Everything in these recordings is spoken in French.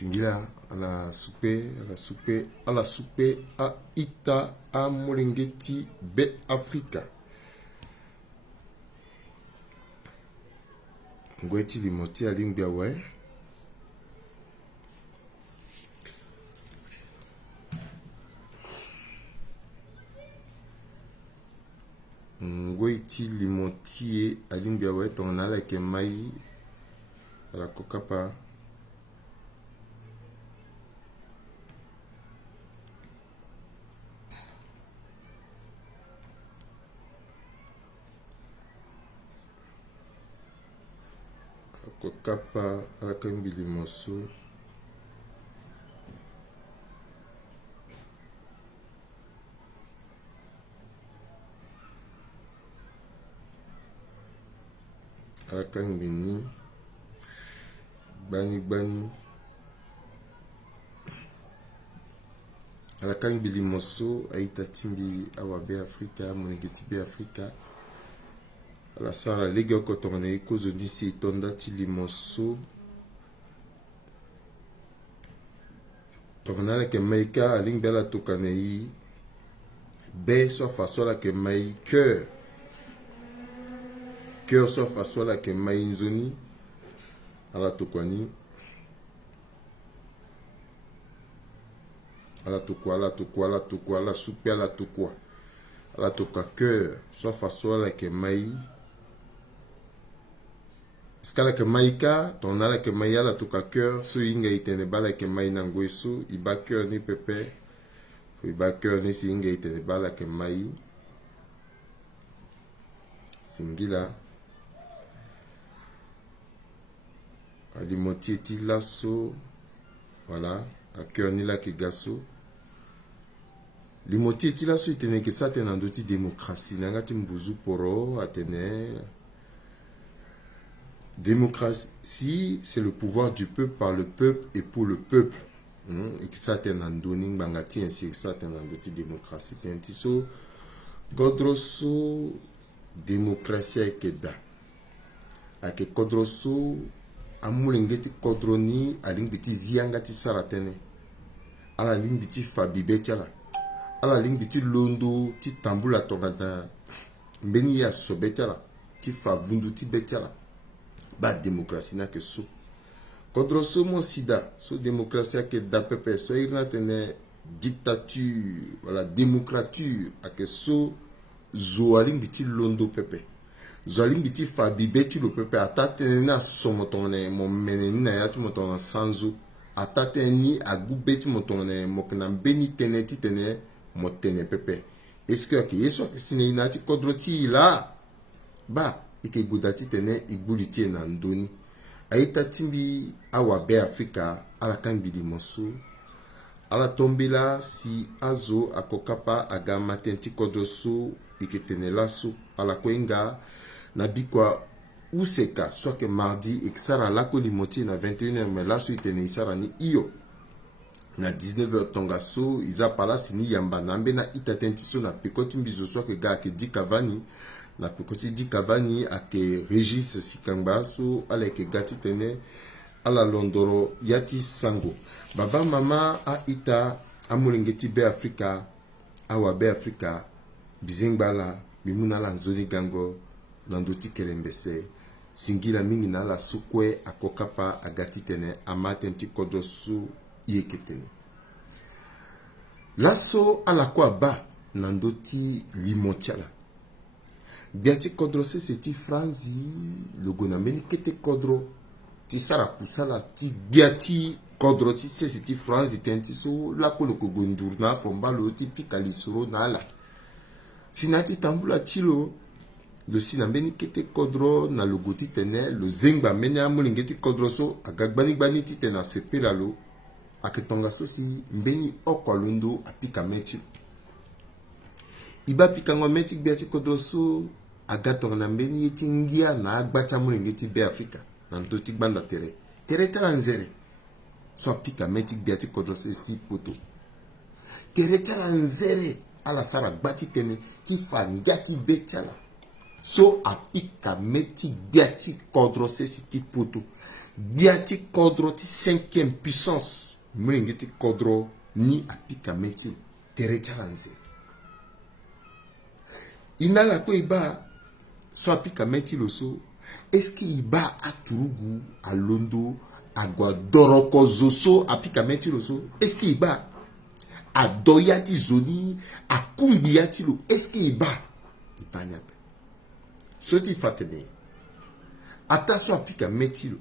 Singira à la soupe à Ita à Molengeti B Africa. Ngweti limoti à Limbiawe. Ngweti limoti à Limbiawe. Ton ala ke mai à la kokapa. Kokapa akambili moso akambini bani alakambili moso aitatimbi awabe Afrika monegeti be Afrika la sala lega kotone kozo disi tonda tili moso tornala ke maika alingbela tokanei be so fasola ke mai cœur so fasola ke mai nzoni ala tokwani ala soupe ala tokwa ala toka cœur so fasola ke mai skala ke maika tonala ke mayala toka cœur so inga itene bala ke mai nangweso iba cœur ni pepe iba cœur ni singa itene bala ke mai singila alimoti ti lasso voilà a cœur ni la ke gaso limoti ti lasso itene ke sa tena ndoti démocratie nangati mbuzu poro atene. Démocratie, c'est le pouvoir du peuple par le peuple et pour le peuple. Et que ça t'en donne bangati ainsi que ça t'en donne démocratie. Tentiso godroso démocratie ekeda. Ake kodroso amulengeti kodroni alimbiti ziangati saratene. Ala limbiti fabibetiala. Ala limbiti londo ti tambula tongada. Mbeni ya sobetiala. Ti favundu ti betiala. Ba démocratie na ke so kodro so mon sida so démocratie ke da pepe so irna tene dictature voilà démocrature ake so zoalim biti londo pepe zoalim biti fabi beti lo pepe atate na somotone mo meneni na yatu motona sanzu atate ni agu beti motone mokna beni teneti tene motene pepe est-ce que ke yeso ke sine inati kodro ti la ba ike gudati tene iguliti na ndoni aita timbi awabe Afrika ala kambili moso ala tombela si azo akokapa agama tenti kodoso ike tene laso ala kwenga na bikwa useka soit que mardi eksara lako limoti na 21h mais laso itene isara ni iyo na 19h tongaso iza pala sini yamba nambe na itatenti so na pekoti mbizo soit que ga ke dikavani na pekoti di Cavani ake Régis Sikangba so aleke gati tene ala londoro yati sango baba mama a ita amulengeti be Afrika awa be Afrika bizengbala bimuna la nzoni gango nandoti kelembese singila mingi na la sukwe akokapa agati tene amatenti kodosu yeketene laso ala kwa ba nandoti limotiala biati kodro se ti franzi logo na meni kete kodro ti sara kusala ti biati kodro ti se ti franzi tenti so la ko loko gondur na fomba lo ti pikali soro na la sinati tambula tilo lo sina meni kete kodro na logo ti tene lo zengba meni amulingeti kodro so agagbani ti tena sepela lo aketonga so si mbeni okwalundo apika meti iba pikango meti biati kodro so agato na mbeni yetingia na agbata mulengeti be Afrika na ndoti gbanda tere tala nzere so pika meti biati kodro se sti poto tere tala nzere ala sara gbati tene ti fangati betala so apika meti biati kodro se sti poto biati kodro ti 5e puissance mringeti kodro ni apika meti terecharanze inala ko iba so apika meti loso est-ce que iba aturugu alondo agwa doroko zoso apika meti loso est-ce que iba adoyati zoni akumbiati lo est-ce que iba nyape soti fatene ataso apika meti lo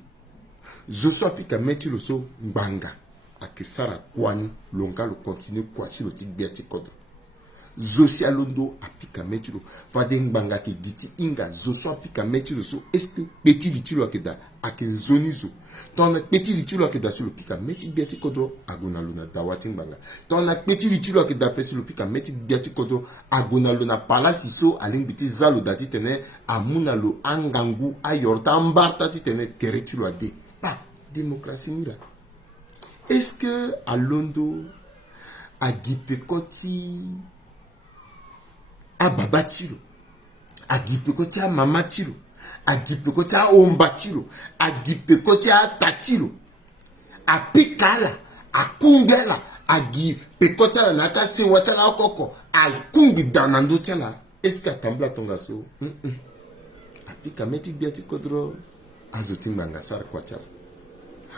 zoso apika meti lo so mbanga akisara kwani longa lo continue kwasi lo tibiati kodro zosi alondo apika meti lo fade mbanga ke diti inga zoso apika meti lo so est-ce que petit litilo akeda akezoni zo ton petit litilo akeda sur le pika meti biati kodro agona luna dawati mbanga ton petit litilo akeda pesi lo pika meti biati kodro agona luna palasi so alimbiti zalo dati tene amuna lo angangu ayorta ambarta ti tene keretilo ade pa démocratie ni là est-ce que alondo agipekoti ababatilo agipekoti amamatilo agipekoti aombatilo agipekoti atatilo apikala akumbela agipekoti ala naka sewatala okoko alkumbi danando tala est-ce que atambla tonga so apika meti biati kodro azoti mbanga sar kwatala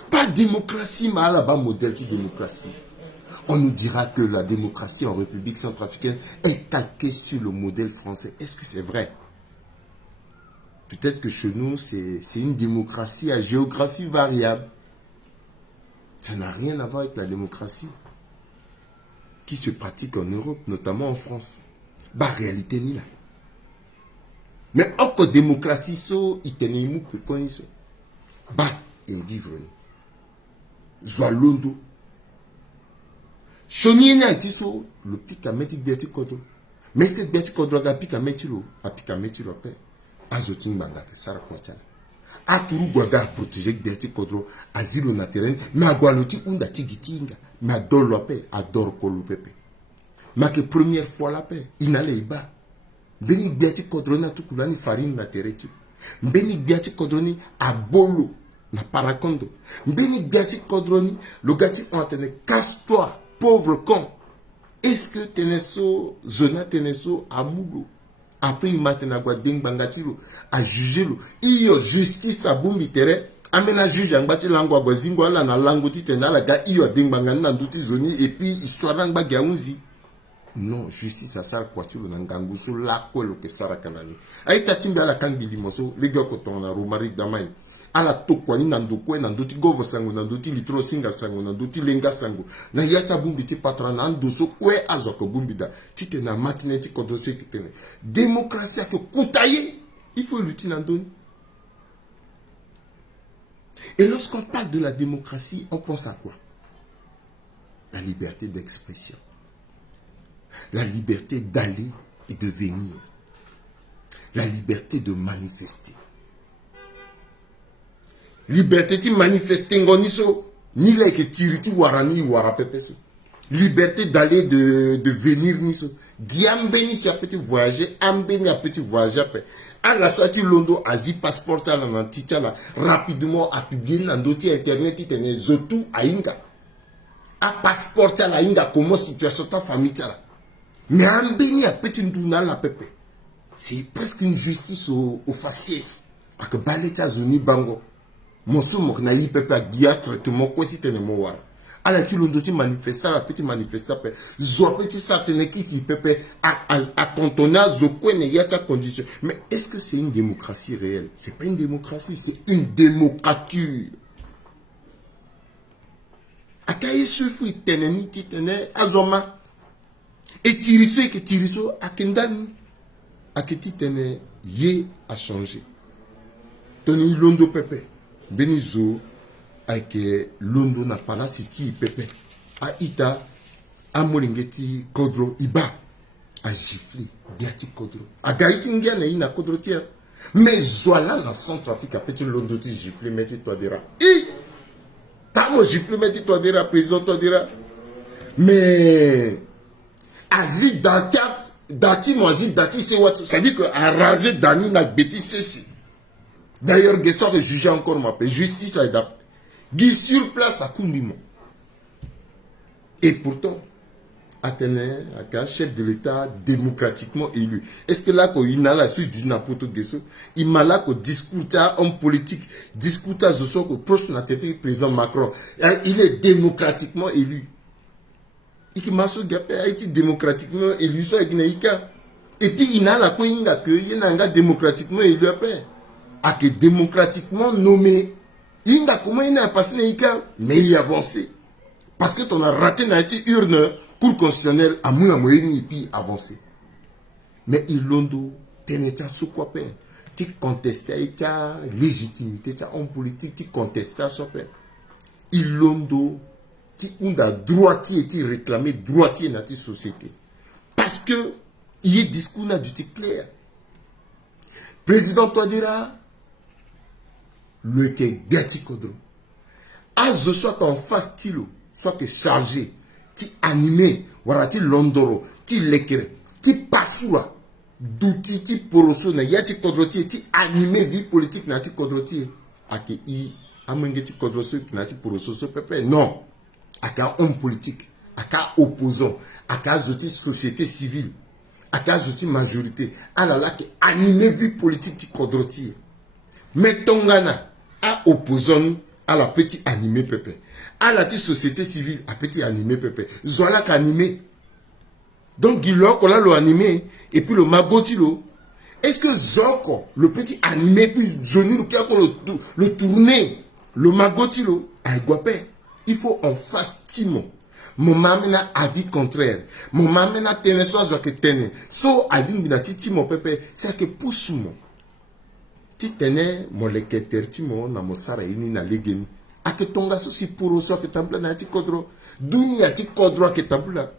pas démocratie mais là-bas modèle de démocratie. On nous dira que la démocratie en République centrafricaine est calquée sur le modèle français. Est-ce que c'est vrai? Peut-être que chez nous, c'est une démocratie à géographie variable. Ça n'a rien à voir avec la démocratie qui se pratique en Europe, notamment en France. Bah, réalité ni là. Mais encore démocratie, so, iteneimu peut connaître. Bah, et vivre. Zoualondo. Choni na itiso le pika meti biati kodro. Mais est-ce que biati kodro ga pika meti lo pe azotin banga ke sara kwachala. Aturu gwaga protéger biati kodro asilo na terrain na gwaloti unda tigitinga ma dolo pe ador kolu pepe. Ma que première fois la paix inale iba. Beni biati kodro na tukulani farine na teretu. Beni biati kodro ni abolo na parakondo. Beni biati kodro ni le gati on tene casse-toi. Pauvre con. Est-ce que Teneso, Zona Teneso, Amulo, après il m'a tenu à Guading Bangatilo, à juger le. Il y a justice à Bumbitere, amena juge en bati langue à Guazingo, la na langue titena, la ga, il y a ding bangana, douti zoni, et puis histoire d'un bagaunzi. Non, justice à Sar Quatilo, Nanganguso, la quoi que Sara Kanani. Aïta Timba la Kangili Moso, les gars, quand on a Romaric Damay. Ala tokwani nandokwe nandoti govo sango nandoti litro singa sango nandoti lenga sango na yacha bumbi ti patrana ndoso kwe azoko bumbi da tite na matineti kodose kitene démocratie que koutaye il faut lutter nandoni. Et lorsqu'on parle de la démocratie, on pense à quoi? La liberté d'expression, la liberté d'aller et de venir, la liberté de manifester. Liberté de manifester ngoniso ni la que tiriti warani wara pepeso. Liberté d'aller de venir niso. Giambeni si a petit voyager, ambeni a petit voyager pe. À la sortie londo azi passeport à la nanticha la rapidement à publier dans d'autres internet tene zotu a inga. A passeport à la inga comment situation ta famille tala. Mais ambeni a petit nduna la pepe. C'est presque une justice au faciès. A que baleta zoni bango. Monsu mok na yi pepe a dia traitement ko ti tene mo wara ala ti londo ti manifesta la petit manifesta pe zo petit satene ki pepe a contona zo ko ne yata condition. Mais est-ce que c'est une démocratie réelle? C'est pas une démocratie, c'est une démocrature. Akaye sufu teneni ti tene azoma et tiriso ke tiriso akendan aketi tene ye a changé. Toni londo pepe Benizo avec Londo na pala city pepe a ita a molingeti kodro iba a gifli biati kodro a gaiti ngene ina kodro tia mais zoala na Centrafrique a petit Londo ti gifli meti toi dira i tamo gifli meti toi dira président toi dira mais azi dati mo azi dati c'est what ça dit que a rasé dani na bêtise ceci D'ailleurs, il y a jugé encore ma paix. Justice a été Guy sur place à Kumbimo. Et pourtant, Athénée, un chef de l'État démocratiquement élu. Est-ce que là, il a la suite du Napoto Gesso, il m'a là que discute homme politique, discute à Zosso, que proche de la président Macron, il est démocratiquement élu. Il a été démocratiquement élu, ça et puis il a la coïnga que il a démocratiquement élu après. A que démocratiquement nommé. Il a comment il a passé mais il a avancé. Parce que tu as raté dans une urne, cour constitutionnelle, à moins moyen et puis avancé. Mais il l'ont dit, tu contestais ta légitimité, tu as un politique, tu contestais ça. Il l'ont dit, tu as droitier, tu réclamé droitier dans ta société. Parce que il y a un discours du clair. Président Touadéra, le que Gati Kodro. À ce soit qu'on fasse tilo, soit que chargé, tu animé, voilà, tu londoro, tu l'écrit, tu passoura, d'outils, tu poroso, na yati kodrotier, tu animé vie politique na tu kodrotier. A que i, amengeti kodroso, na tu poroso, so pepe. Non. A qu'un homme politique, a qu'un opposant, a qu'un société civile, a qu'un majorité, a la là qui animé vie politique tu kodrotier. Mais ton gana, a opposant, à la petite animé pépé. À la petite société civile, à petit animé pépé. Zola animé. Donc, il a le animé, et puis le magotilo. Est-ce que Zoko, le petit animé, puis Zoni, le tourner, le magotilo, à Guapé, il faut en face Timon. Mon mamena a dit contraire. Mon mamena tene soit que tene. So, a dit Timon pépé, c'est que pour soumon. Si tenais mon leketer timo na mosara ini na legeni ake tonga sosi pour so que temple na ti kodro dunia ti kodro que temple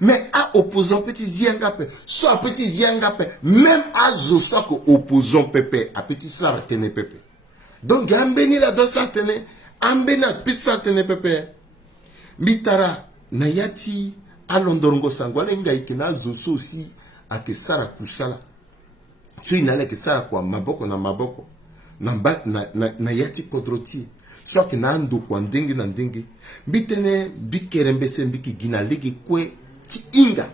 mais à opposant petit ziangape soit petit ziangape même à zosa que opposant pepe à petit sara tene pepe donc ambeni la do santene ambena petit santene pepe mitara na yati alondorongo sangwale ngai kena zoso aussi ake sara kusala. So il n'allait que ça quoi maboko na maboko na yati kodroti so que na ndo kwa ndenge na ndenge bitene bikerembe sembiki gina legi kwe ti inga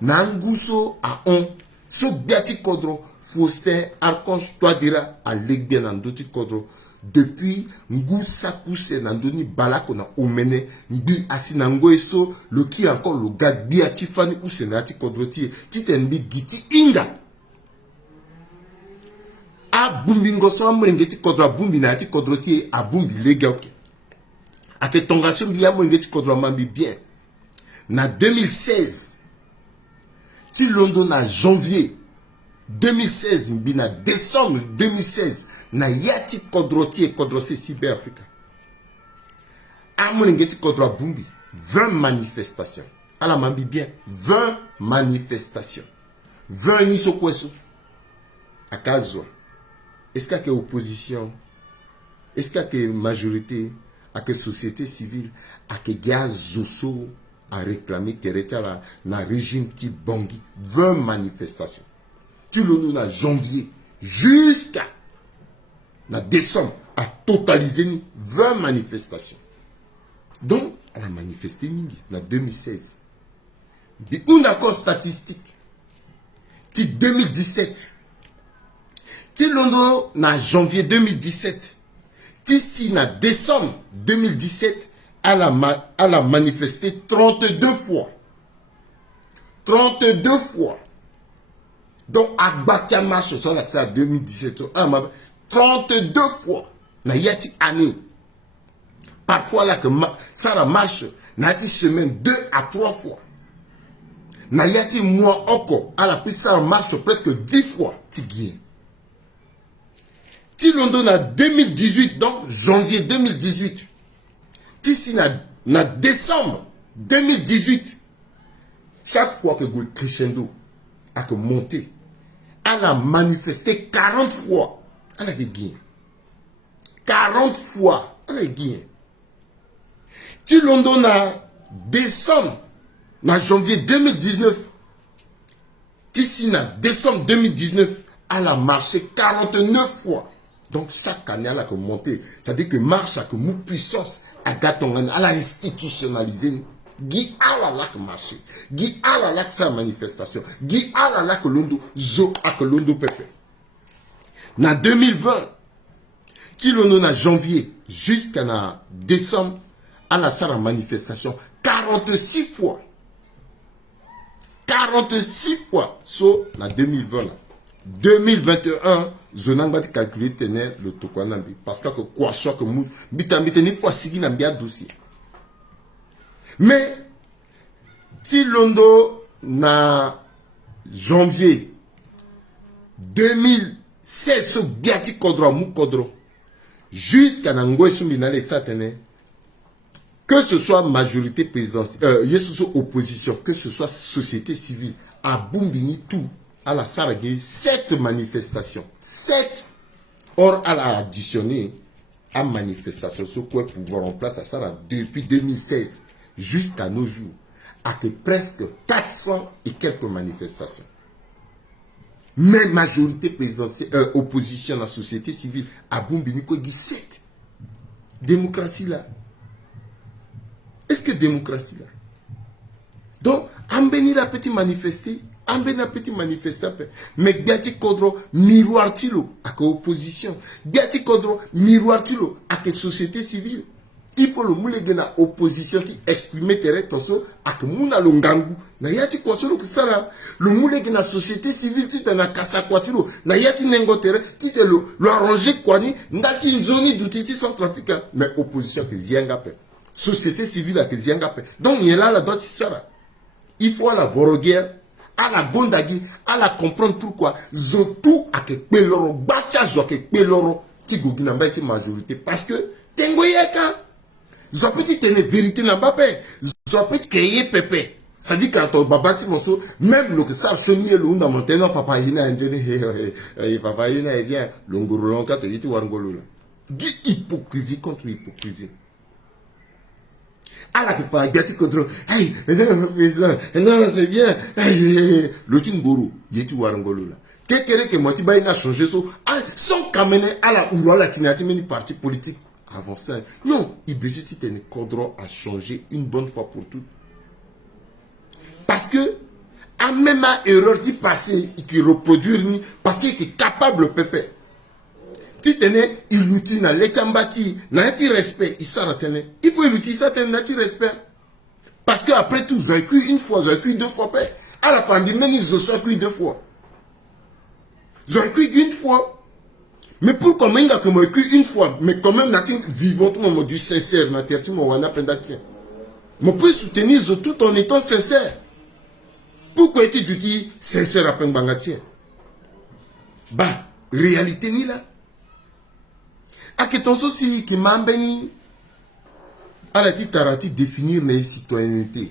na nguso a on so biati kodro Faustin Archange Touadéra a legbia na ndoti kodro depuis ngusa kuse na ndoni balako na omene mbi asinango eso le qui encore le gad biati fani use na ti kodroti ti tenbi giti inga a bumbi ngoso amrengeti kodra bumbi na ti kodroti a bumbi lega ok a ke tongasyon bi amrengeti kodra mambi bien na 2016 ti londo na janvier 2016 mbi na décembre 2016 na yati kodroti e kodroti cyber africa amrengeti kodra bumbi 20 manifestations ala mambi bien 20 manifestations 20 niso kweso akazwa. Est-ce qu'il y a opposition? Est-ce qu'il y a majorité? À que société civile? À que gaz Zosso a réclamé territoire dans le régime type Bangui? 20 manifestations. Tu le dans janvier jusqu'à décembre a totalisé 20 manifestations. Donc, elle a manifesté en 2016. Et un accord statistique. Ti 2017. Ti londo na janvier 2017, ti si na décembre 2017, elle a manifesté 32 fois. 32 fois. Donc, à Batia marche sur l'accès à 2017, 32 fois. Na yati année. Parfois là que ça marche, na yati semaine 2 à 3 fois. Na yati mois encore, à la petite ça marche presque 10 fois. Ti guien. Si l'on donne à 2018, donc janvier 2018, si na décembre 2018, chaque fois que vous crescendo a monté, elle a manifesté 40 fois, elle a gagné. 40 fois, elle a gagné. Si l'on donne à décembre, na janvier 2019, si na décembre 2019, elle a marché 49 fois. Donc, chaque année, elle a monté. C'est-à-dire que marche avec une puissance à Gatongan, elle a institutionnalisé. Guy ala que marché. Guy ala que sa manifestation. Guy ala que l'ondo, zo à que l'ondo pepe. En 2020, tu l'on a janvier jusqu'à décembre, à la salle manifestation, 46 fois. 46 fois. So, en 2020, là. 2021, je n'ai pas calculé le Tokwanambi. Parce que quoi soit que nous, bitambi fois sigi na bien dossier. Mais, si l'ondo na janvier 2016, so biati kodro mou kodro, jusqu'à Nangoy Soumbinale Satane, que ce soit majorité présidentielle, que ce soit opposition, que ce soit société civile, à Bumbini tout, à la Saragé, 7 manifestations. 7. Or, elle a additionné à manifestation, ce quoi pouvoir en place à ça depuis 2016 jusqu'à nos jours, à que presque 400 et quelques manifestations. Mais majorité présidentielle, opposition à la société civile, à Bumbini, quoi, 7. Démocratie là. Est-ce que démocratie là? Donc, Ambeni la petit manifester, Ambeni la petit manifester, mais Biati Kodro miroir tilo avec opposition, Biati Kodro miroir tilo avec société civile. Il faut le moule de la opposition qui exprimer tes rétentions avec mouna longangu. Na yati kwa solo que ça là, le moule de la société civile qui na kasa kwa tilo, na yati nengotere, qui te le arranger quoi ni, ndati nzoni d'outiti centrafricain, mais opposition que zianga pe. Société civile avec zianga pe. Donc il y a là la dot ça. Il faut la voroguer, à la gondagi, à la comprendre pourquoi. Zotou a que peloro, bacha zo que peloro, tigogi n'a pas été majorité. Parce que, tengoyeka, zo petit tene vérité n'a pas fait. Zo petit créer pépé. Ça dit quand on babati monso, même le que ça chenier le hunda montena, papa yina indene, papa yina est bien, l'ongoro longa te dit tu warngolo. Du hypocrisie contre hypocrisie. À la fois, Gati Kodro, hey, non, c'est bien, hey, le Tingoro, Yetu Warangolo là. Qu'est-ce que moi, tu vas changer ça, sans qu'amener à la Ourala qui n'a pas de parti politique avancé. Non, il besoin de Kodro à changer une bonne fois pour toutes. Parce que, à même erreur qui passé, qui reproduit, parce qu'il est capable, pépé. Si tenez, il l'outil na l'étambati, n'a pas respect, il s'en attendait. Il faut l'utiliser, ça n'a pas respect. Parce que après tout, j'ai cuit une fois, j'ai cuit deux fois. À la pandémie, ils ont cuit deux fois. J'ai cuit une fois. Mais pour comment il a que moi cuit une fois, mais quand même, vivant tout le monde du sincère, n'a pas mon wana pendatien. Mais pour soutenir tout en étant sincère. Pourquoi est-il dit sincère à pendatien? Bah, réalité ni là. A que ton souci qui m'embeni à la titre définir les citoyennetés.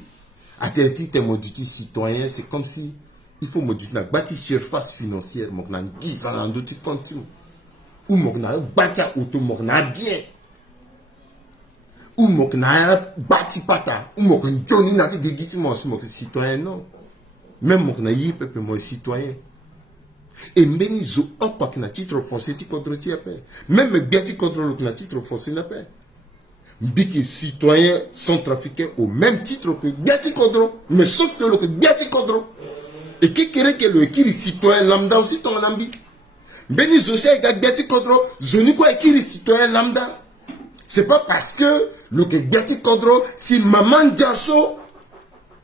À titre modifier citoyen, c'est comme si il faut modifier la bâtie surface financière, mon nan 10 ans en d'autres continents. Ou mon nan bâti auto mon nan bien. Ou mon nan bâti pata. Ou mon nan Johnny nati gégisi mon citoyen non. Même mon nan y peuple mon citoyen. Et mbeni zo opak na titre foncier ti contre ti appel. Même biati contre le titre foncier n'a pas. Mbiki citoyens sont trafiqués au même titre que biati contre, mais sauf que le biati contre. Et qui querait que le kiri citoyen lambda aussi ton lambi. Mbeni zo c'est avec biati contre, zoni quoi kiri citoyen lambda. C'est pas parce que le biati contre si maman diaso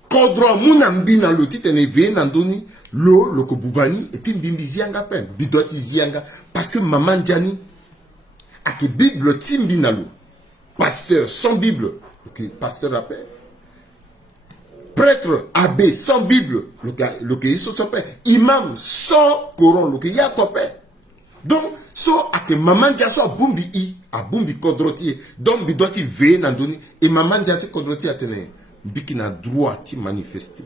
contre munambi na le titre ne vient n'andoni. Le Kobubani, et puis Mbimbi Zianga pen, Bidoti Zianga, parce que Maman Djani, a que Bible Timbinalo, pasteur sans Bible, le pasteur à paix, prêtre abbé sans Bible, le que Iso s'appelle, imam sans Coran, le que Yakopé. Donc, so a que Maman Djani so a Bumbi a Bumbi Kodroti, donc Bidoti veille n'andoni, et Maman Djani Kodroti a tenu, Biki n'a droit de manifester.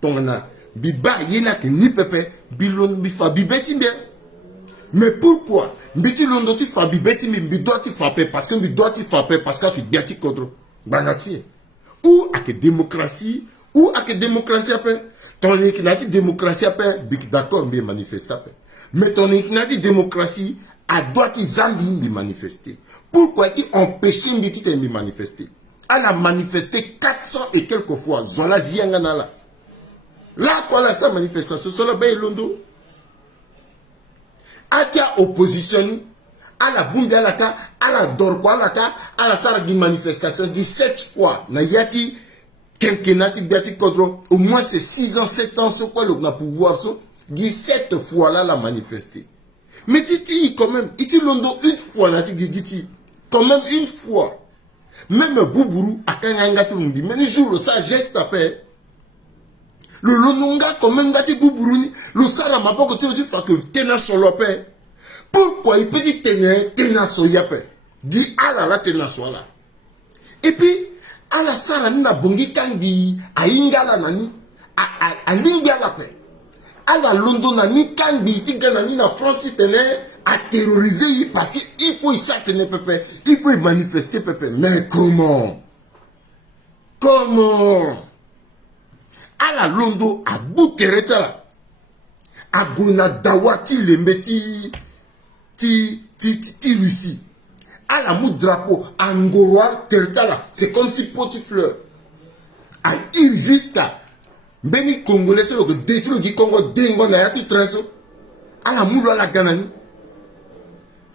Donc, on a Biba yena que ni pepe bilon bifa bibeti bien. Mais pourquoi? Mbiti londo ti fa bibeti mi doit ti frapper parce que mi doit ti frapper parce que tu biati contre bangati. Ou à que démocratie après ton équité démocratie après d'accord bien manifester après. Mais ton équité démocratie à droite Zambie de manifester. Pourquoi tu empêches de manifester? Elle a manifesté 400 et quelques fois. Zola Zianganala. Là, quoi, là, sa manifestation, sur la baie Londo. Atia opposition, à la Boundi à la Dorko à la salle de manifestation, 17 fois. Na yati, Kenkenati, Biati Kodro. Au moins, c'est 6 ans, 7 ans, sur quoi le pouvoir, 17 fois là, la manifester. Mais Titi, quand même, Iti Londo, une fois, Nati Gigiti. Quand même, une fois. Même Boubourou, à Kangangati Lumbi, mais le jour, ça geste à paix. Le Lononga, quand même, Gati Boubourou, le Sara m'a pas côté du fait que Tena solo paix. Pourquoi il peut dire Tena soya paix? Dit, ah là là, Tena soya là. Et puis, à la Sara, n'a bongi kangi, à Ingala nani, à Lingala paix. À la London nani, kangi, tiga nani, na France, tenait à terroriser parce qu'il faut y s'atteindre pépé, il faut y manifester pépé. Mais comment? Comment? À la London, à Boutereta, à Gonadawati, le métier, ti Russie. À la mou drapeau, à Ngoroa, Tertala, c'est comme si Potifleur. À ir jusqu'à Beni Congolais, c'est le détruit du Congo, Dengo, Nayati Treso. À la moula la Ganani.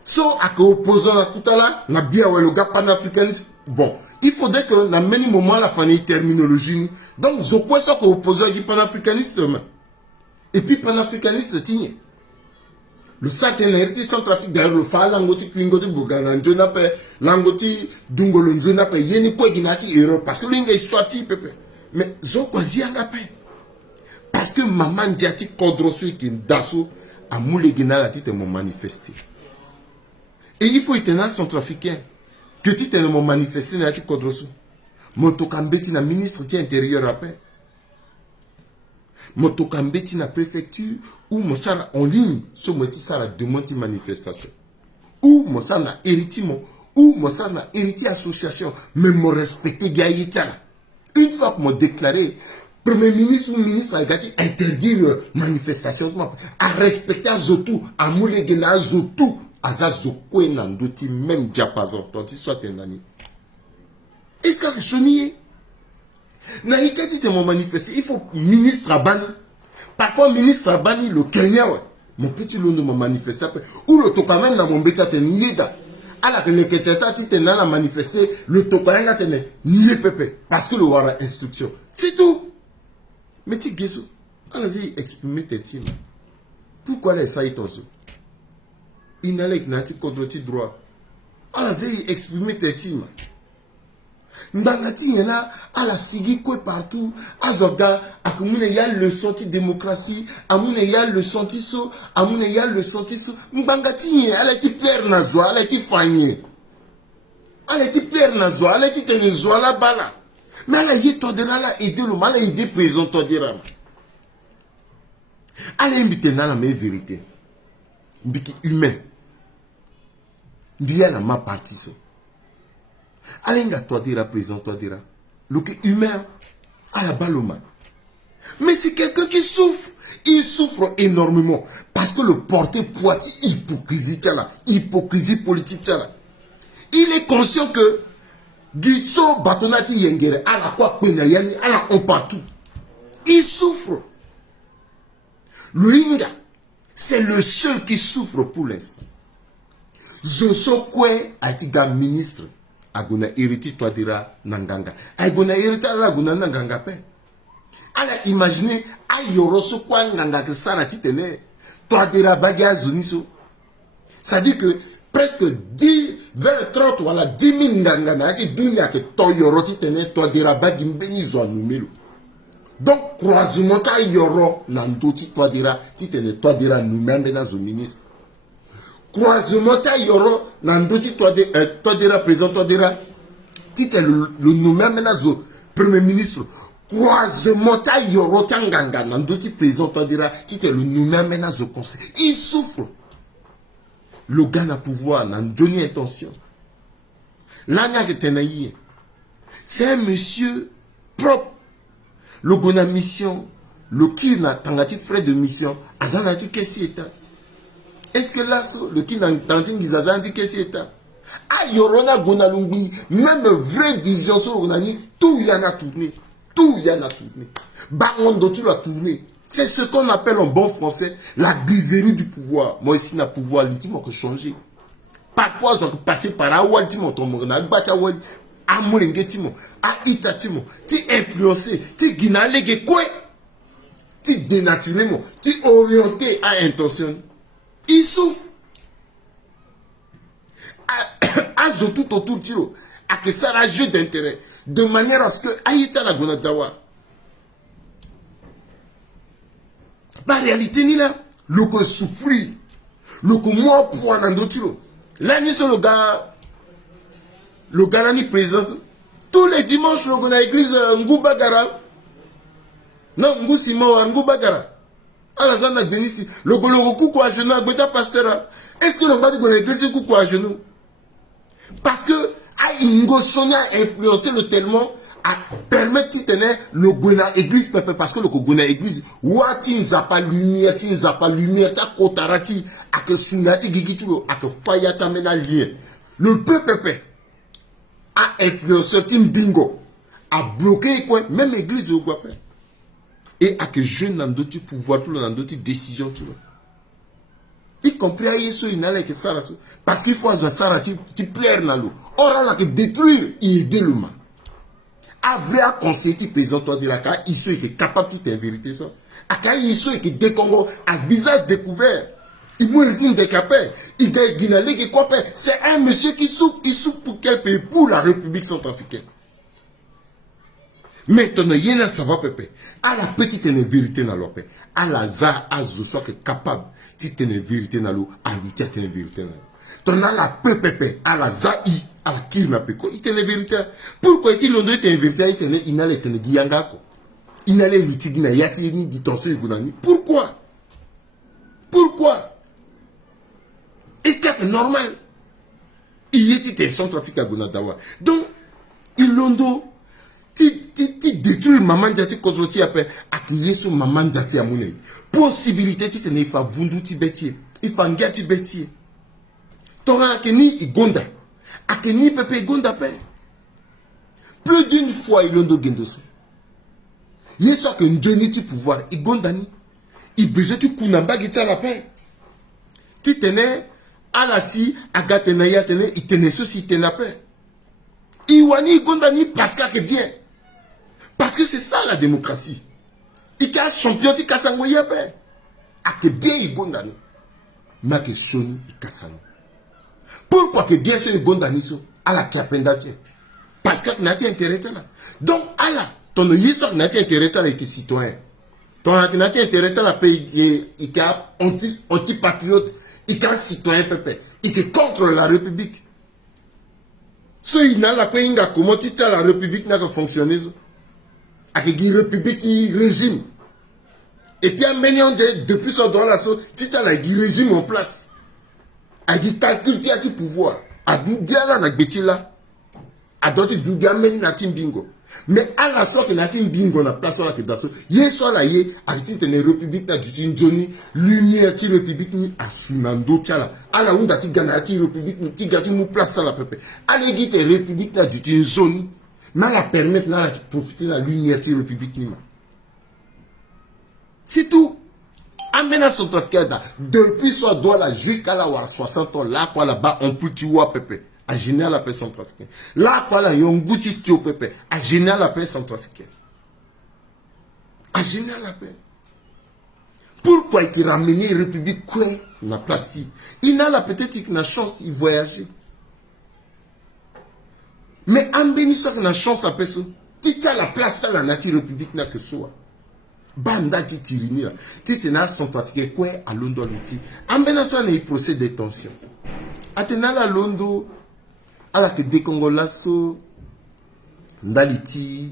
So, à que opposant à tout à l'heure, na bien ouais le gars panafricaniste. Bon, il faudrait que na meni moment la famille terminologie. Donc, je crois ça que opposant du panafricaniste. Et puis panafricaniste tient. Le certain héritier centrafrique d'ailleurs le fa langoti kwingoti bugana njona pe langoti dungolo njona pe yeni ko ginati erreur parce que l'inga histoire ti pepe. Mais zo ko zianga pe. Parce que maman diati kodrosu ki daso a moule gina la tite mo manifester. Et il faut être un centrafricain. Que tu t'es manifesté dans la Kodrosu. Motokambeti na ministre qui intérieur à paix. Motokambeti na préfecture. Ou Mossara en ligne. Sur Motisara demande une manifestation. Ou Mossara na héritier. Ou Mossara na héritier association. Mais me respecter Gaïtana. Une fois que m'a déclaré. Premier ministre ou ministre a interdit la manifestation. À respecter Zotou. À Moulegena Zotou. Azazokwe nandoti même diapason tandis soit nani. Est-ce que chonier na ikati te mon manifester il faut ministre Abani parfois ministre Abani le Kenya ouais mon petit londo mon manifester ou le toka même na mon beta te nieda ala que le keteta ti te na la manifester le toka nga te ne nié pepe parce que le wara instruction c'est tout mais ti gesso allez-y exprimer tes teams pourquoi les ça ton sou il n'allait que contre tes droits. Alors, j'ai exprimé tes teams. Mbangati là, à la sigi quoi partout, à Zoga, à Koumune y a le senti démocratie, à Moune y a le senti so, à Moune y a le senti so. Mbangati, elle a été plaire nazo, elle a été fagné. Elle a été plaire nazo, elle a été tenue zo la bala. Mais elle a été toi de là aider le mal, elle a été présent toi de là. Elle a invité dans la même vérité. Mbiki humain. Ndiya na ma partie so. Alenga toi dira présent toi dira. Le qui humain à la baloma. Mais c'est quelqu'un qui souffre. Il souffre énormément parce que le porte-poids hypocrisie là, hypocrisie politique là. Il est conscient que Gisso Batonati Yengere à la quoi Penayani à la on partout. Il souffre. Le Inga, c'est le seul qui souffre pour l'instant. Zoso kwe atiga ministre aguna hériti toi dira nanganga aguna hériti ala aguna nanganga pe ala imaginer ayoroso kwa nganga que sara titene toi dira baga zuniso ça dit que presque 10 20 30 wala 10 000 nganga na ki dunia que toi yoro titene toi dira bagi mbeni zo numero donc croisement ta yoro nandoti toi dira titene toi dira numembe na zo ministre croisement ta yoro nandoti toi dira président toi dira tite le nommé menazo premier ministre croisement ta yoro tanganga nandoti président toi dira tite le nommé menazo conseil il souffre le gars n'a pouvoir n'a donné intention là n'a que tenaïe c'est un monsieur propre le gona mission le qui n'a tangati frais de mission azanati qu'est-ce Est-ce que là, le qui n'a entendu qu'ils avaient dit que c'est ça? Ah, Yorona Gonalumbi, même vraie vision sur l'Onani, tout y en a tourné. Tout y en a tourné. Barondo, tu l'as tourné. C'est ce qu'on appelle en bon français la griserie du pouvoir. Moi, ici, na pouvoir, l'ultime, que changer. Parfois, je peux passer par là, ou tu influencé, tu guinalé, quoi? Tu dénaturé, tu orienté à intention. Il souffre. À tout autour de tiro. À que ça a jeu d'intérêt. De manière à ce que Aïta la Gonadawa. La réalité ni là. Le que souffrir. Le que moi pour un endotiro. Là, ni sur le gars là, ni présence. Tous les dimanches, le gars à l'église Ngoubagara. Non, Ngou Simon, Ngoubagara. À la zone de ici. Le gars le coucou à genoux, Gbeta Pasteur. Est-ce que le gars de l'église coucou à genoux? Parce que Ingo Sonia a influencé le tellement à permettre de tenir le gouvernement église parce que le gouvernement église ouati nzapa lumière ti nzapa lumière ta kotarati à que sunati gigitulo à que fayata mena lien le peuple a influencé tim bingo a bloqué quoi même église au guapé et à que jeune dans d'autres pouvoir tout dans d'autres décisions tout y compris à Yesu il n'allait que ça parce qu'il faut avoir ça tu plaire dans l'eau or là que détruire il aider le mal a vrai à conseiller président toi de la cas il est capable de toute vérité ça à cas il est décongo à visage découvert il mourit décapé il guinalé que quoi c'est un monsieur qui souffre il souffre pour quel pays pour la République centrafricaine maintenant il y a un savoir pépé à la petite vérité dans l'opé à la za à zo soit capable si tu es une vérité dans l'eau, à l'outil tu es une vérité dans l'eau. Tu as la pépé, à la zaï, à la kirnapeko, il est une vérité. Pourquoi est-il une vérité? Il n'a pas de guiangako. Il n'a pas de tigna, yati ni ditonso gunani. Pourquoi? Pourquoi? Est-ce que c'est normal? Il y a un centrafrique à Gunadawa. Donc, il l'ondo. Tu détruis maman jati contre ti appelle à qui sur maman jati à monnaie possibilité tu tenais fa bundu ti betier il fa ngati betier t'auras que ni igonda à que ni pepe igonda pe plus d'une fois il ondo gendoso yeso que ndeni ti pouvoir igonda ni il besoin tu kunamba gita la paix tu tenais à la si agatena ya tenais il tenait ceci tenait la paix iwani igonda ni parce que bien. Parce que c'est ça la démocratie. Il y a un champion qui casse un goyé. A que bien il gondani. Mais que Sony il casse un. Pourquoi que bien sûr il gondani à la capendate? Parce que n'a pas intérêt là. Donc à la ton histoire n'a pas intérêt là avec les citoyens. Ton n'a pas intérêt là pays il y a anti-patriote, il y a citoyen pépé, il est contre la République. Ce il n'a la quoi comment tu la République n'a pas fonctionné. Avec une république régime. Et puis, depuis ce droit-là, tu as le régime en place. Avec une calcul, tu as du pouvoir. Avec bien là, avec là. Avec d'autres, tu as même natin bingo. Mais à la sorte que natin bingo, on a place là que dans ce. Hier soir là, avec une république, tu as du Johnny, lumière, tu république, ni à Sunando, tu as là. À la honte, tu gagnes la république, tu gagnes une place là, peuple. À l'église, tu république, tu as du zone. Mais la permettre de profiter de la lumière de la République. C'est tout. Amena Centrafricaine, depuis ce droit là jusqu'à là où à 60 ans, là quoi là-bas, on peut tuer à pépé. À général la paix centrafricaine. Là quoi là, on peut tuer au pépé. À général la paix centrafricaine. À général la paix. Pourquoi il ramené la République quoi dans la place? Il n'a peut-être une chance de voyager. Mais en bénissant que la chance à personne, tu as la place à la nature république n'a que soi. Banda ti tirini là, tu t'es centrafricain quoi à Londres l'outil. En bénissant les procès de détention. Atena la Londres, à la que des Congolasso, Ndaliti,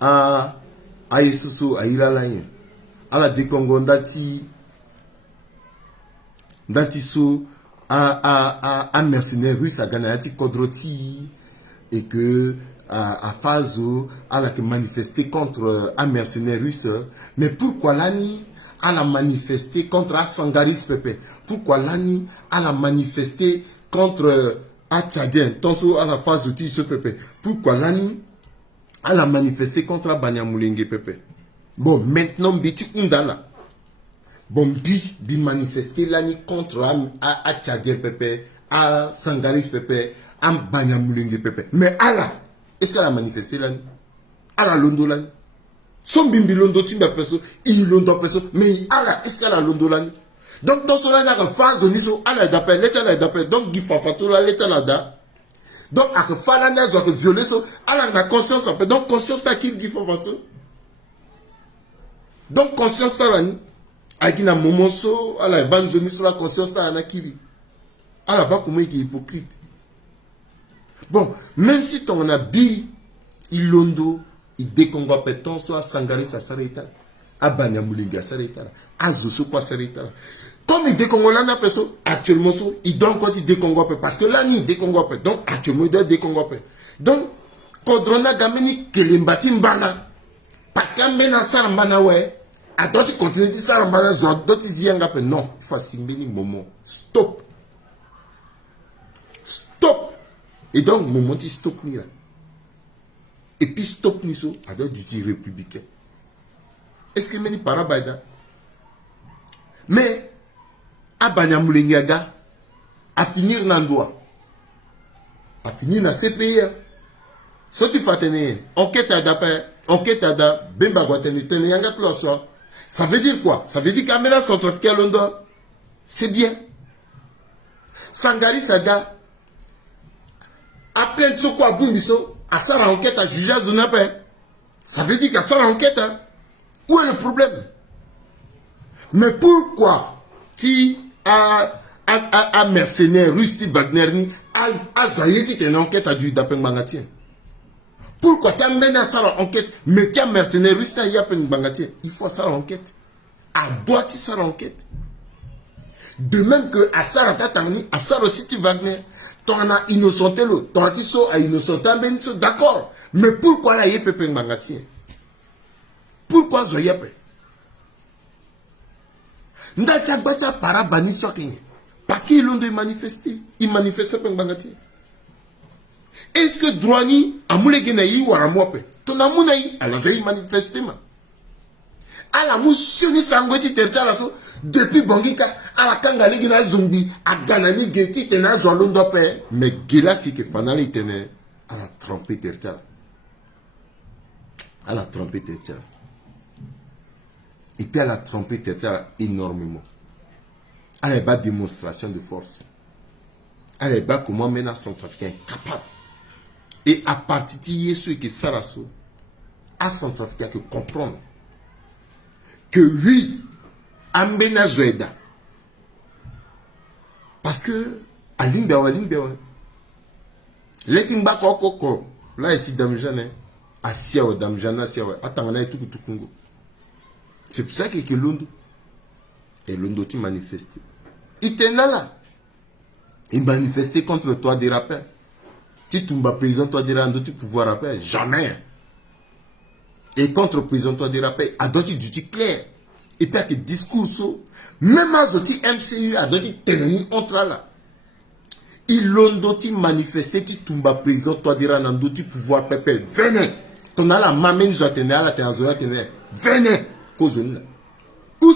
à Yesuso, à Iralayen, à la décongondati, Dantiso, un mercenaire russe à Ganayati Kodroti et que à Fazo, à la manifester contre un mercenaire russe. Mais pourquoi l'année elle a manifesté contre Sangaris Pepe. Pourquoi l'année, elle a manifesté contre Tchadien, Tonso à la phase de ce Pepe. Pourquoi l'année, elle a manifesté contre Banyamulenge Pepe. Bon, maintenant, Biti Undala. Bon, bi manifester l'année contre Tchadien Pepe, à Sangaris Pepe, à Banyamulenge Pepe. Mais Allah, est-ce qu'elle a manifesté l'année? Elle a londo l'année. Son bimbi londo timba perso, il londo perso, mais Allah, est-ce qu'elle a londo l'année? Donc, dans son année, elle a phase de niso, elle a d'appel, l'état a d'appel, donc, il faut faire tout là, l'état là. Donc, à que faire l'année, elle doit violer ça, elle a conscience, donc, conscience, là, qui faut faire ça. Donc, conscience, là, avec une momoso, elle a ban zoni sur la conscience, là, elle a qui. Elle a pas comment il est hypocrite. Bon, même si ton a bi, il londo, il décongo péton, soit Sangaris, ça s'arrête. À Banyamulenge, ça s'arrête. À Zoso, quoi, ça s'arrête. Comme il décongo là, actuellement, il donne quoi, il décongo parce que là, il décongo. Donc, actuellement, il doit décongo. Donc, Kodrona Gameni, Kelimbati Mbana. Parce qu'à Mena Sarambana, ouais. À d'autres continuer de Sarambana, d'autres Ziangapé. Non, il faut simbeni moment. Stop. Stop. Et donc, moment, il stop ni là. Et puis, stop ni so, à d'autres du républicain. Est-ce que meni parabaida? Mais, à Banyamulenge, à finir Nandoa, à finir na CPI, ce qui fait tenir, enquête à d'après, enquête à da, bimba guatene, tenir yanga plus ça veut dire quoi? Ça veut dire qu'Amela sont trafiqués à Londres. C'est bien. Sangari Saga, à plein de ce quoi, Bumbiso, à sa enquête à juger Zonapé. Ça veut dire qu'à sa enquête, hein? Où est le problème? Mais pourquoi tu as mercenaire russe, Wagner, ni a Zayeti qui est une enquête à du Dapeng Bangatien? Pourquoi tu as mené à ça l'enquête, mais tu as mercenaire russe, il y a Dapeng Bangatien? Il faut ça l'enquête. À doit-il ça l'enquête? De même que à ça Tatani, à ça aussi tu Wagner, tu en as innocenté l'autre, tu as dit ça à innocenté, d'accord. Mais pourquoi là il y a Dapeng Bangatien? Pourquoi Zoyape? Ndachagbacha para bani sokenye. Parce qu'ils l'ont manifesté. Ils manifestaient pour Bangati. Est-ce que Douani a moulegenaï ou à mope? Ton amounaï a la zaï manifesté ma. A la moussioni sangweti terjalaso depuis Bangika à la kangalegina zombie à Ganani geti tena zolondo pe. Mais Gila si que fanali tene à la tromper terjala. À la tromper terjala. Et puis elle a trompé Terre énormément. Elle n'est pas démonstration de force. Elle n'est pas comment maintenant Centrafricain est capable. Et à partir de ce que Sarasso a Centrafricain que comprendre que oui, Ambena Zoeda. Parce que Alimbewa, Letimba Koko, là ici Damjane, Asia Damjana, attends, on a tout Congo. C'est pour ça que Londo. Et Londo, tu manifesté. Il était là. Il manifestait contre le toit des rappels. Tu tombes président toi des rappels, tu pouvoir rappeler. Jamais. Et contre le président toi des rappels, à d'autres du clair. Et puis, que discours, même à d'autres MCU, à d'autres tenus entre là. Il Londo, tu manifesté, tu tombes président toi des rappels, tu pouvoir pépé. Venez. Ton à la maman nous a tenu à la terre, venez. Où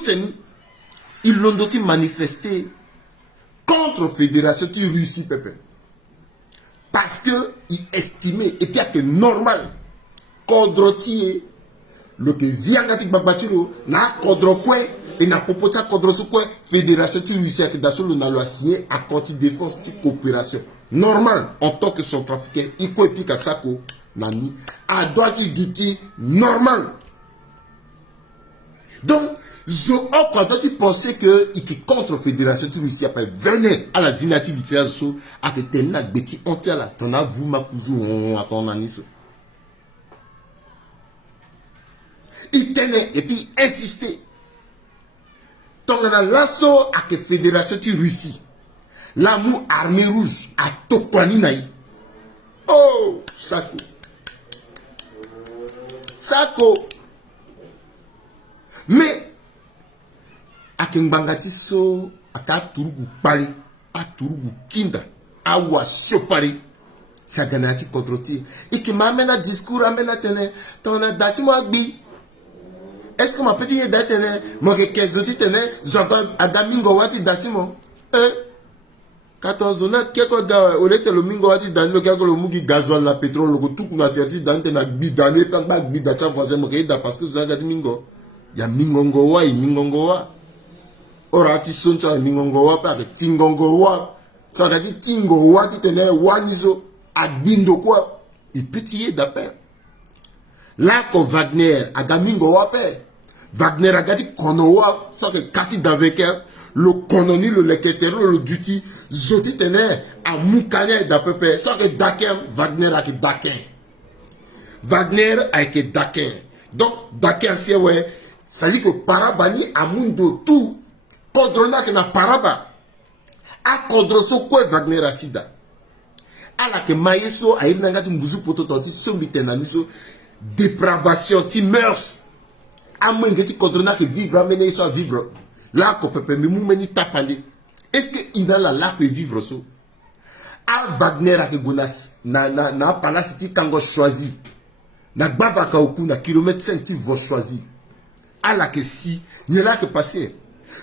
c'est nous? Ils l'ont d'autres manifesté contre la fédération qui Russie, Pépé. Parce qu'ils estimaient, et puis que normal, Kodrotier, le que Ziangatik Babatiro, na Kodrokwe, et na Popota Kodrosokwe, fédération qui Russie, que d'assaut le a signé à côté de défense de coopération. Normal, en tant que centrafricain, il faut épique à Sako, Nani, à droite du normal. Donc, quand tu pensais que il contre la fédération de Russie, après, venez à la zinati du Féazo, à que tu n'as bêti entière là, tu as vu ma cousine, à ton anis. Il tenait et puis insistait. Tu as l'assaut à que fédération de Russie, l'amour armée rouge, à Tokwani Naï. Oh, Sako. Sako. Mais, Akengbangati so aka turugu pari, a turugu kinda, a wasio pari. Ça ganati contrôle. Et qui m'amène à discours, amène à tenir. Ton dati mo agbi. Est-ce que ma petite date tenait? Moi que qu'est-ce que tenais? J'entends Adamingo wati dati mo. 14 ans, quelque gars, au lieu de le mingo wati dans le cas que le mugi gasoil la pétrole, le tout qu'on a terti dans ten agbi dans les plans agbi d'acha voisin mo que parce que ça gadi mingo. Ya mingongo wa, mingongo wa. Ora ti soncha mingongo wa pa que tingongo wa. Ça gadi tingo wa ti tenait wanizo. Abindo quoi? Il pétillait d'appel. Là, que Wagner, a Gamingo wape. Wagner a gati konowa, ça que kati d'avec le kononi, le leketero, le duty, zoti tene, a moukane d'apepe, ça que daken, Wagner a ki daken. Wagner a ki daken. Donc, daken, c'est ouais, ça dit que parabani a mundo tout, kodrona que na paraba. A kodroso quoi Wagner a sida. ala ke mayeso a irina ngati mbuzu poto toti sombi tenamiso dépravation ti mœurs amo ngeti kodrona ke vivre amener so à vivre là ko pepe mi mumeni tapande est-ce que inala là peut vivre so a Wagner a ke gona na palasiti kango choisi na gbava ka oku na kilomètre 5 ti vo choisi ala ke si ni là que passer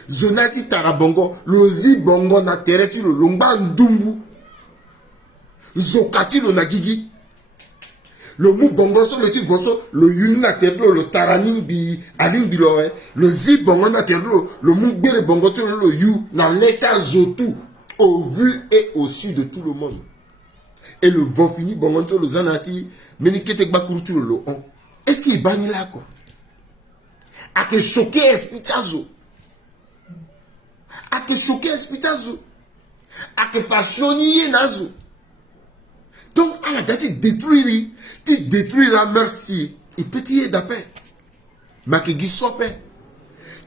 zonati tarabongo lozi bongo na tereti lo longba ndumbu zokati lo na gigi le mou bongo so le ti voso le yuni na terlo le taraning bi aling bi lo le zi bongo na terlo le mou gbere bongo to lo yu na l'état zotu au vu et au su de tout le monde et le vent fini bongo to le zanati menikete gbakurutu lo on est-ce qu'il bani là quoi a que choqué espitazo a que choqué espitazo a que fashoni nazo. Donc, à la date, tu détruis la merci. Il peut y d'après. Mais que gisope.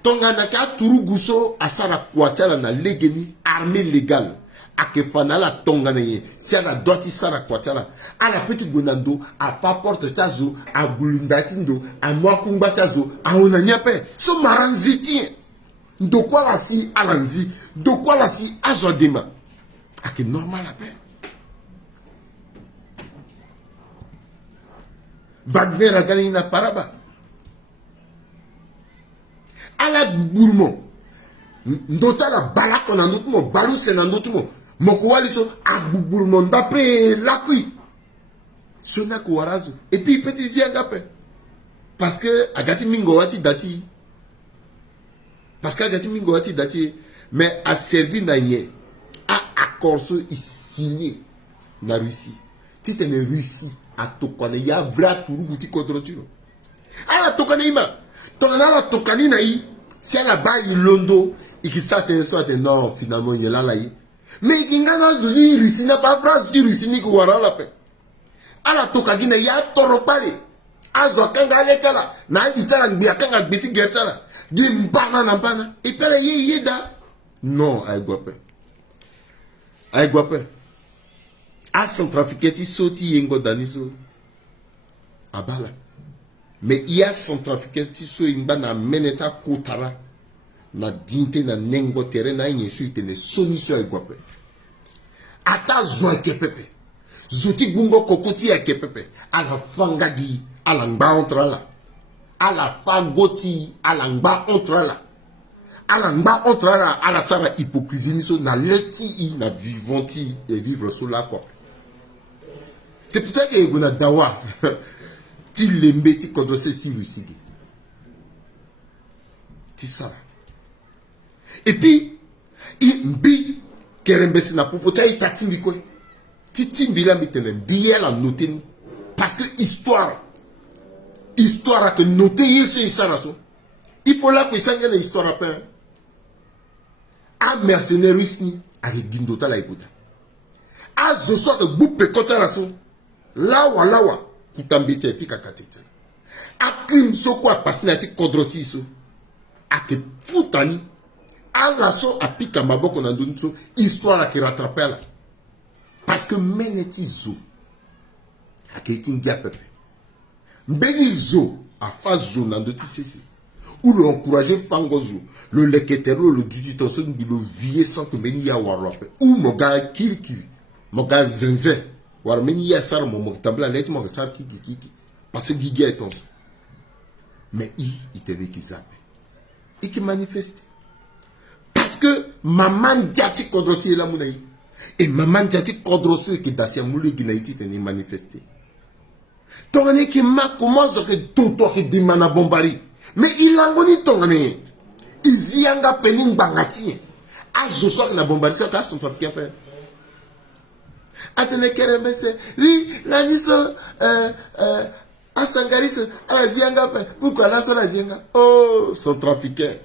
Donc, à la date, tu ruguso à Sara Quatala na legeni armée légale. À que fanala tonganaye. Si à la doiti Sara Quatala. À la petite gonando, à fa porte tazo, à bulindatindo, à mwakumba tazo, à onanyape. So maranziti. De quoi la si alanzi. De quoi la si azodema. À que normal la paix. Wagner a gagné na paraba. Ala gourmand. Ndota la balako na ndotumo, baluse na ndotumo. Moko wali so agourmand d'après la kui. Sona ko warazo. Et puis petit ziagape. Parce que agati mingo wati dati. Parce que agati mingo wati dati. Mais a servi na yé. A accord so signé na Russie. Si tu es Russie. A tokane ya vra turu buti kontrotino ala tokane ima tokana la tokani na yi si ala ba yi londo ikisate soit non finalement il là yi mais kingana zuli Russie na pas France du Russie ni ko wara la pe ala tokagi na ya toro pale azo kanga letala na litala ngbi akanga gbeti gertala di mbana na mbana et pele yeda non ay gope a centrafriqué ti soti yengo daniso abala mais il y a centrafriqué ti so imba na meneta kotara na dinte na nengo terrain na yesu itene solution egwape ata zo kepepe zoti gungo kokoti ya kepepe ala fangagi ala ngba ontrala ala fagoti ala ngba ontrala ala ngba ontrala ala sara hypocrisie so na leti na vivanti et vivre sous la quoi. C'est pour ça que vous avez dawa ti lembe ti kodose si lusigi. Ti ça. Et puis mbi kerembesi na popota itatimbi ko. Ti timbila mitenen biel a noter parce que histoire a que noter yeso isaraso. Il faut là que ça ngene histoire après. A mercenaires ni a gindota la écoute. A zo so de boupe kota la so. Lawa kutambete pika katete akrim soko apasinati kodroti so ake futani ala so apika maboko na ndoni so histoire qui rattraper là parce que meneti zo ake tingia pepe mbeni zo afa zo na ndoti sese ou le encourager fangozo le leketero le duditoso de le vier sans que meni ya warwape ou moga kiri moga zenze war meni ya sar mo tabla let mo sar kiki parce que gigi est ton mais il te veut qui zappe et qui manifeste parce que maman diati kodroti la munaï et maman diati kodrosu qui dasia moule ginaiti te ni manifester tongane qui ma commence que tout toi qui demande bombari mais il a ngoni tongane izianga pening bangati azo so na bombari ça ka son trafiquant pe atene kerembese li la niso asangaris ala zianga pe pourquoi la so la zianga oh son trafiquant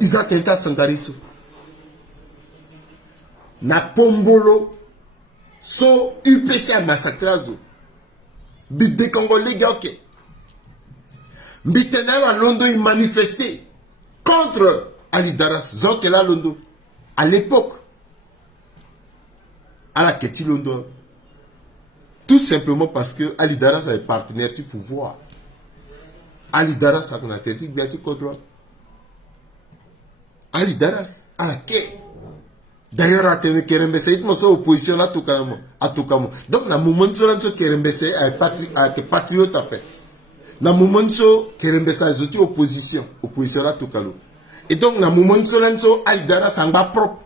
ils ont tenté sangaris na pombolo so UPC massacrazo bide congolais ok Mbitenera Londo il manifestait contre Ali Daras Zokela Londo à l'époque à la Keti Londo tout simplement parce que Ali Daras est partenaire du pouvoir. Ali Daras a qu'on a interdit bien du code. Ali Daras à la quai. D'ailleurs à Kerembese il m'a opposition là tout calme à tout calme. Donc dans le moment où on Kerembese est patriote à paix. Na moment so Kerembesa zoti opposition là tout calme. Et donc na moment so lanzo Ali Daras sanga propre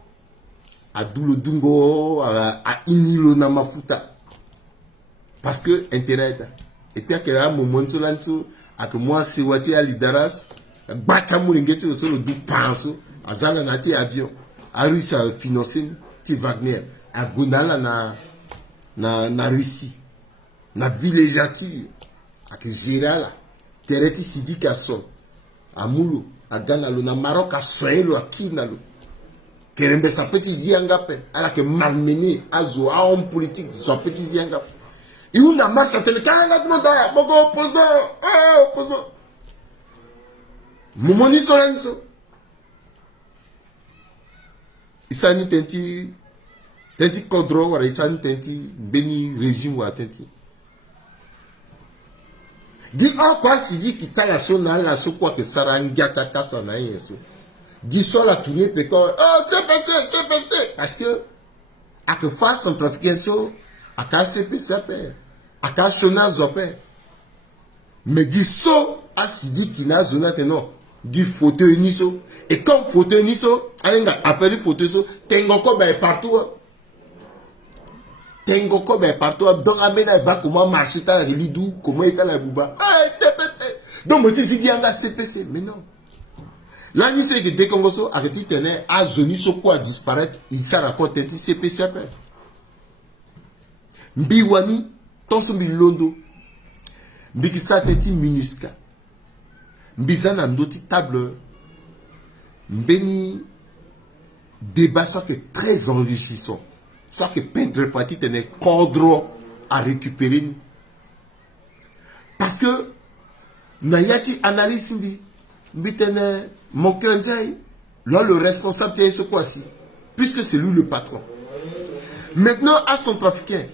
à doulo dungo à inilo na mafuta parce que intérêt et puis à quel moment so lanzo à que moi c'est wati Ali Daras bacha mulingeti so le du panso azala na ti avion a réussi à financer ti Wagner à Gonala na Russie na villégiature à que gérer là tereti sidika son à Moulou à Ghana na Maroc à Soyelo à Kinalo Kerembe sa petit zianga pe ala que malmené azo a homme politique sa petit zianga et on a marché tele kanga demanda bogo opposant momoni solenso isani tenti kodro wala isani tenti beni régime wa tenti di quoi si dit qui t'a la sona la so quoi que sara ngata kasa na yeso di so la tourner pe ko c'est passé parce que à que face en trafication à ka CPC à ka chona zopé mais di so a si dit qui na zona non du fauteuil niso et comme fauteuil niso alenga appelé fauteuil so tengo ko ba partout donc amena ba comment marcher ta lidou comment est la bouba CPC donc moi dis bien CPC mais non là ni c'est que dès qu'on so arrêter tenait à zoni so quoi disparaître il ça raconte un CPC mbiwani tonso mbilondo mbikisa teti minuska mbizana ndoti table mbeni débat soit que très enrichissant soit que Pendre Fati tenait cadre à récupérer parce que nayati analyse mbitene mon kanjai là le responsable c'est ce quoi-ci puisque c'est lui le patron maintenant à son trafiquant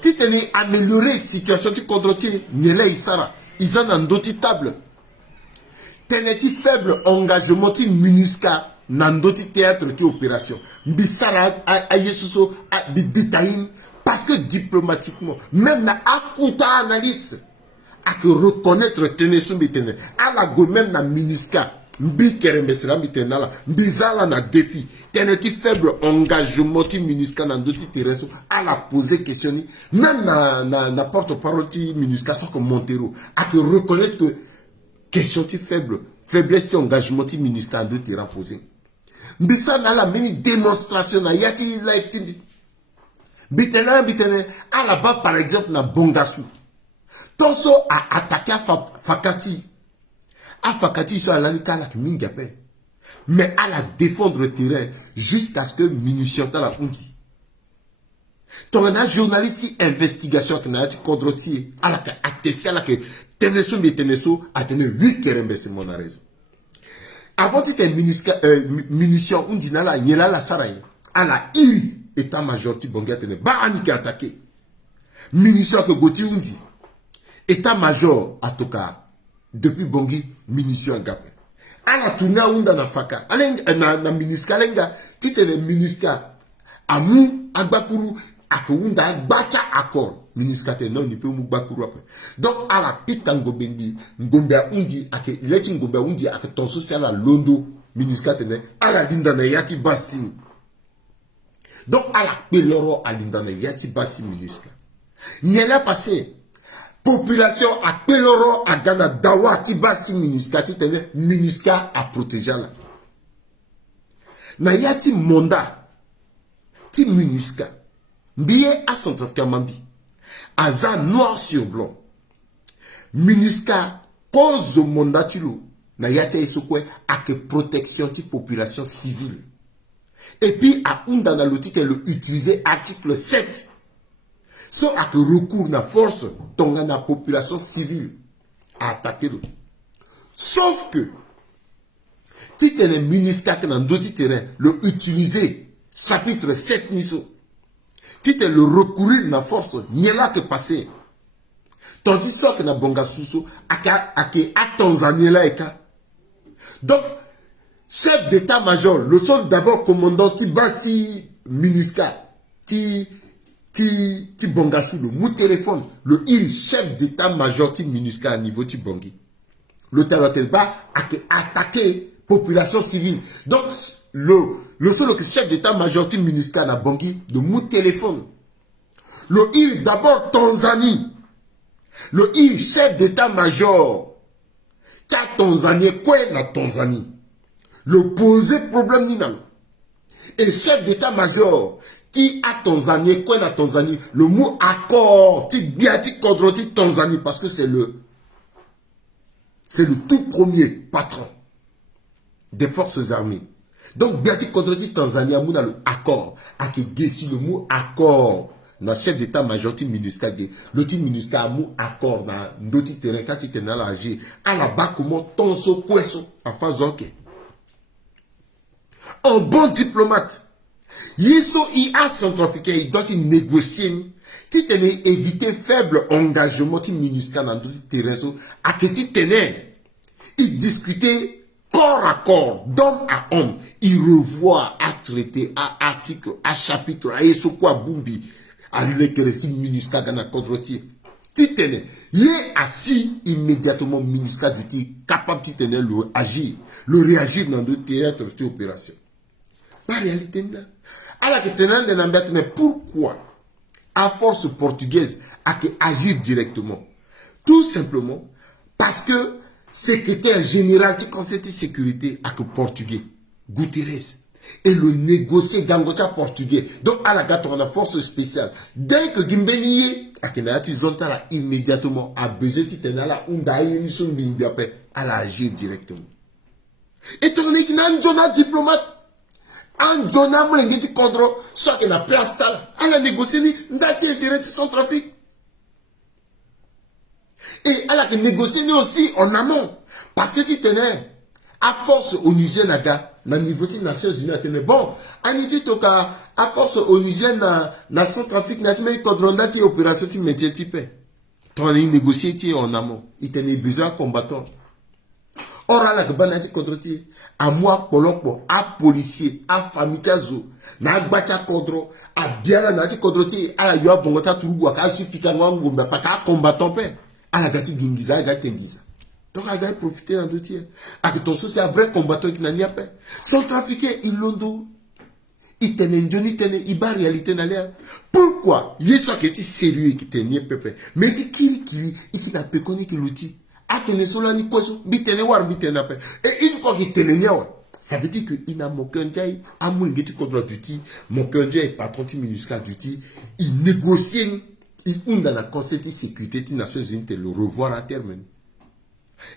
tu tenais améliorer situation du condrotier nyela isara ils en ont d'autres tables tenais faible engagement ti minuska nandoti théâtre ti opération bisara a yesuso bi détail parce que diplomatiquement même na akuta analyste à que reconnaître tenesu bitene à la go même na minuska mbi kerembesera mitenala bizala na défi teneti faible engagement ti minuska nandoti terrain à la poser question même na porte-parole ti minuska soit comme Montero à que reconnaître question ti faiblesse engagement ti minuska de terrain posé mbisa na la mini démonstration na yati live team bitena à la bas par exemple na Bongassou tonso a attaqué Fakati sur la kala mingape mais à la défendre le terrain jusqu'à ce que minutiota la undi ton un journaliste investigation que na condrotier à la attesté à la que teneso a tenu 8 kerembe c'est mon raison avant tu munition undi na la nyela la saray à la iri état-major ti bonga tene ba aniki attaqué munition que goti undi état-major atoka depuis bongi munition agape. Ala tuna unda na faka. Alenga na MINUSCA lenga titele MINUSCA amu agbakuru akunda agbacha accord. MINUSCA te non ni pe mu gbakuru après. Donc ala pika ngombendi ngombea undi ake leti ngombea undi ake ton social la londo MINUSCA te ne ala linda na yati bastini. Donc ala peloro a linda na yati basti MINUSCA. Nyela passé population a peloro a gana dawa ti basi MINUSCA ti tene MINUSCA a protéger la. Na yati monda ti MINUSCA mbiye a Centrafrique mambi. Aza noir sur blanc. MINUSCA pose au mandat tilo na yati isokwe ake protection ti population civile. Et puis a unda na loti ke le utiliser article 7. So a que recours na force tonga na population civile à attaquer l'autre. Sauf que si tu es MINUSCA qui dans d'autres terrains le utiliser chapitre 7 niso. Si tu le recourir na force n'y là que passer. Tandis que na bonga suso a Tanzanie là eka. Donc chef d'état-major le sol d'abord commandant ti basi MINUSCA ti bongasu le mou téléphone le il chef d'état-major ti MINUSCA à niveau ti bongi le tel pas attaquer population civile. Donc le seul que chef d'état-major ti MINUSCA na bongi le mou téléphone le il d'abord Tanzanie le il chef d'état-major ta Tanzanie quoi na Tanzanie le poser problème ni nan et chef d'état-major ti à Tanzanie, quoi na Tanzanie, le mot accord, ti biati kodroti Tanzanie, parce que c'est le tout premier patron des forces armées. Donc biati kodroti Tanzanie, amuna le accord, ake gesi le mot accord, na chef d'état-major ti MINUSCA de, le ti MINUSCA amu accord na ndoti terrain quand ti tenala agi, à la bas comment tonso kweso, à phase ok. Un bon diplomate. Yiso IA centrafricain, il doit négocier. Si tu éviter faible engagement, tu MINUSCA dans tout terrain, à que tu tenais, il discutait corps à corps, d'homme à homme, il revoit à traiter, à article, à chapitre, à quoi bumbi, à l'écréci MINUSCA dans la contre-tier. Tu tenais, il est assis immédiatement MINUSCA du titre, capable de tenir le agir, le réagir dans le théâtre d'opération. La réalité là. Alors que tenant de l'ambiance, mais pourquoi à force portugaise à agir directement? Tout simplement parce que secrétaire général du Conseil de sécurité à que portugais, Guterres, et le négocier Gangota portugais. Donc à la gâte on a force spéciale. Dès que Gimbeniye à Kenayati Zontala immédiatement a besoin de tenala undaï ni son bimbiape à la agir directement. Et ton équipe n'a un diplomate. En donnant mon engagement contre soit qu'il a place là, à la négocier ni d'attirer direct son trafic. Et à la négocier aussi en amont, parce que tu tenais à force onusienne na niveau des Nations Unies tenait bon, aniti toka à force onusienne na son trafic na tu contre d'attirer opération tu métier type. Ton négocier tu en amont, il tenait besoin combattant. Or, à la banati contre-ti, à moi, polokpo, à policier, à famille, na gbacha kodro, à biala nati contre-ti, à la yoa bongota turubu, à suffika ngomba, pas qu'à combattant pe, à la gati gingiza, à gati tengiza. Donc, à gati profiter dans deux tiers. À que ton c'est un vrai combattant qui n'a ni à pe. Sans trafiquer, il l'ondo. Il tenait, il bat réalité dans l'air. Pourquoi? Il y a ça qui est sérieux, qui tenait pepe. Mais il qui n'a pas connu que l'outil. Et une fois qu'il tenait, ça veut dire qu'il n'a mon cœur, à mon contre duty, mon cœur est patron de MINUSCA duty, il négocie, il dans la Conseil de sécurité des Nations Unies, le revoir à terme.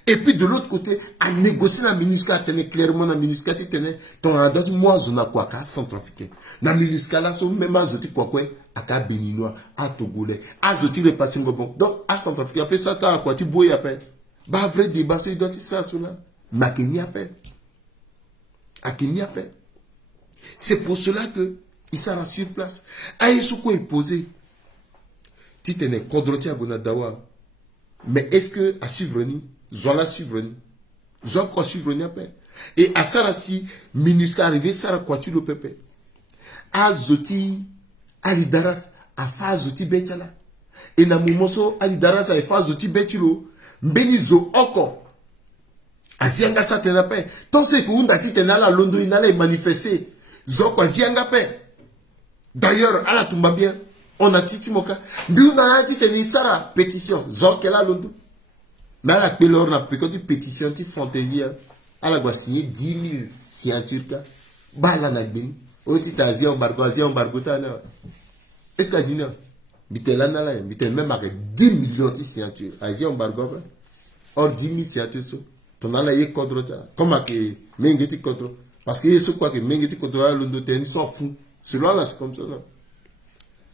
Et puis de l'autre côté, à négocier la MINUSCA, tenait clairement la MINUSCA, tenait, ton adot, moi, je n'ai quoi qu'à centrafricain. La MINUSCA, là, sont même à zoti quoi, à Béninois, à Togolais, à zoti le passé, bon. Donc, à centrafricain, après ça, t'as quoi, tu bois, après. Bah, vrai débat, il doit être ça, cela. Mais à qui n'y a pas. À qui n'y a pas. C'est pour cela que il sera sur place. Aïe, ce qu'on est posé. Si tu es condrotier à Gonadawa, mais est-ce que à suivre ni, Zola suivre ni? Zoko suivre n'y a pas. Et à Sarasi, minusca arrivé, Sara Kwatu le pepe. A Zoti, Ali Daras, a fa Zoti Betala. Et na Mumoso, Ali Daras, a fa Zoti Betulo. Mbenizo Oko. Azianga sa tenape. Tant c'est que Unda Titenala, Londo, il allait manifester. Zoko Azianga pe. D'ailleurs, à la Tumba bien, on a Titimoka. Biuna a dit Sara, pétition. Zoko la Londo. Mais à la Pélor, on a une pétition, une fantaisie. À la quoi signer 10 000 signatures. Bah là, n'a bien. Au titre Asie, embargo, est-ce que Asie, Bitel même avec 10 millions de signatures. Asie, embargo, or 10 000 signatures. Ton ala y contrôle. Comment que Mengeti contrôle? Parce que ce quoi que Mengeti contrôle, l'on doit être sans fou. Selon là, c'est comme ça.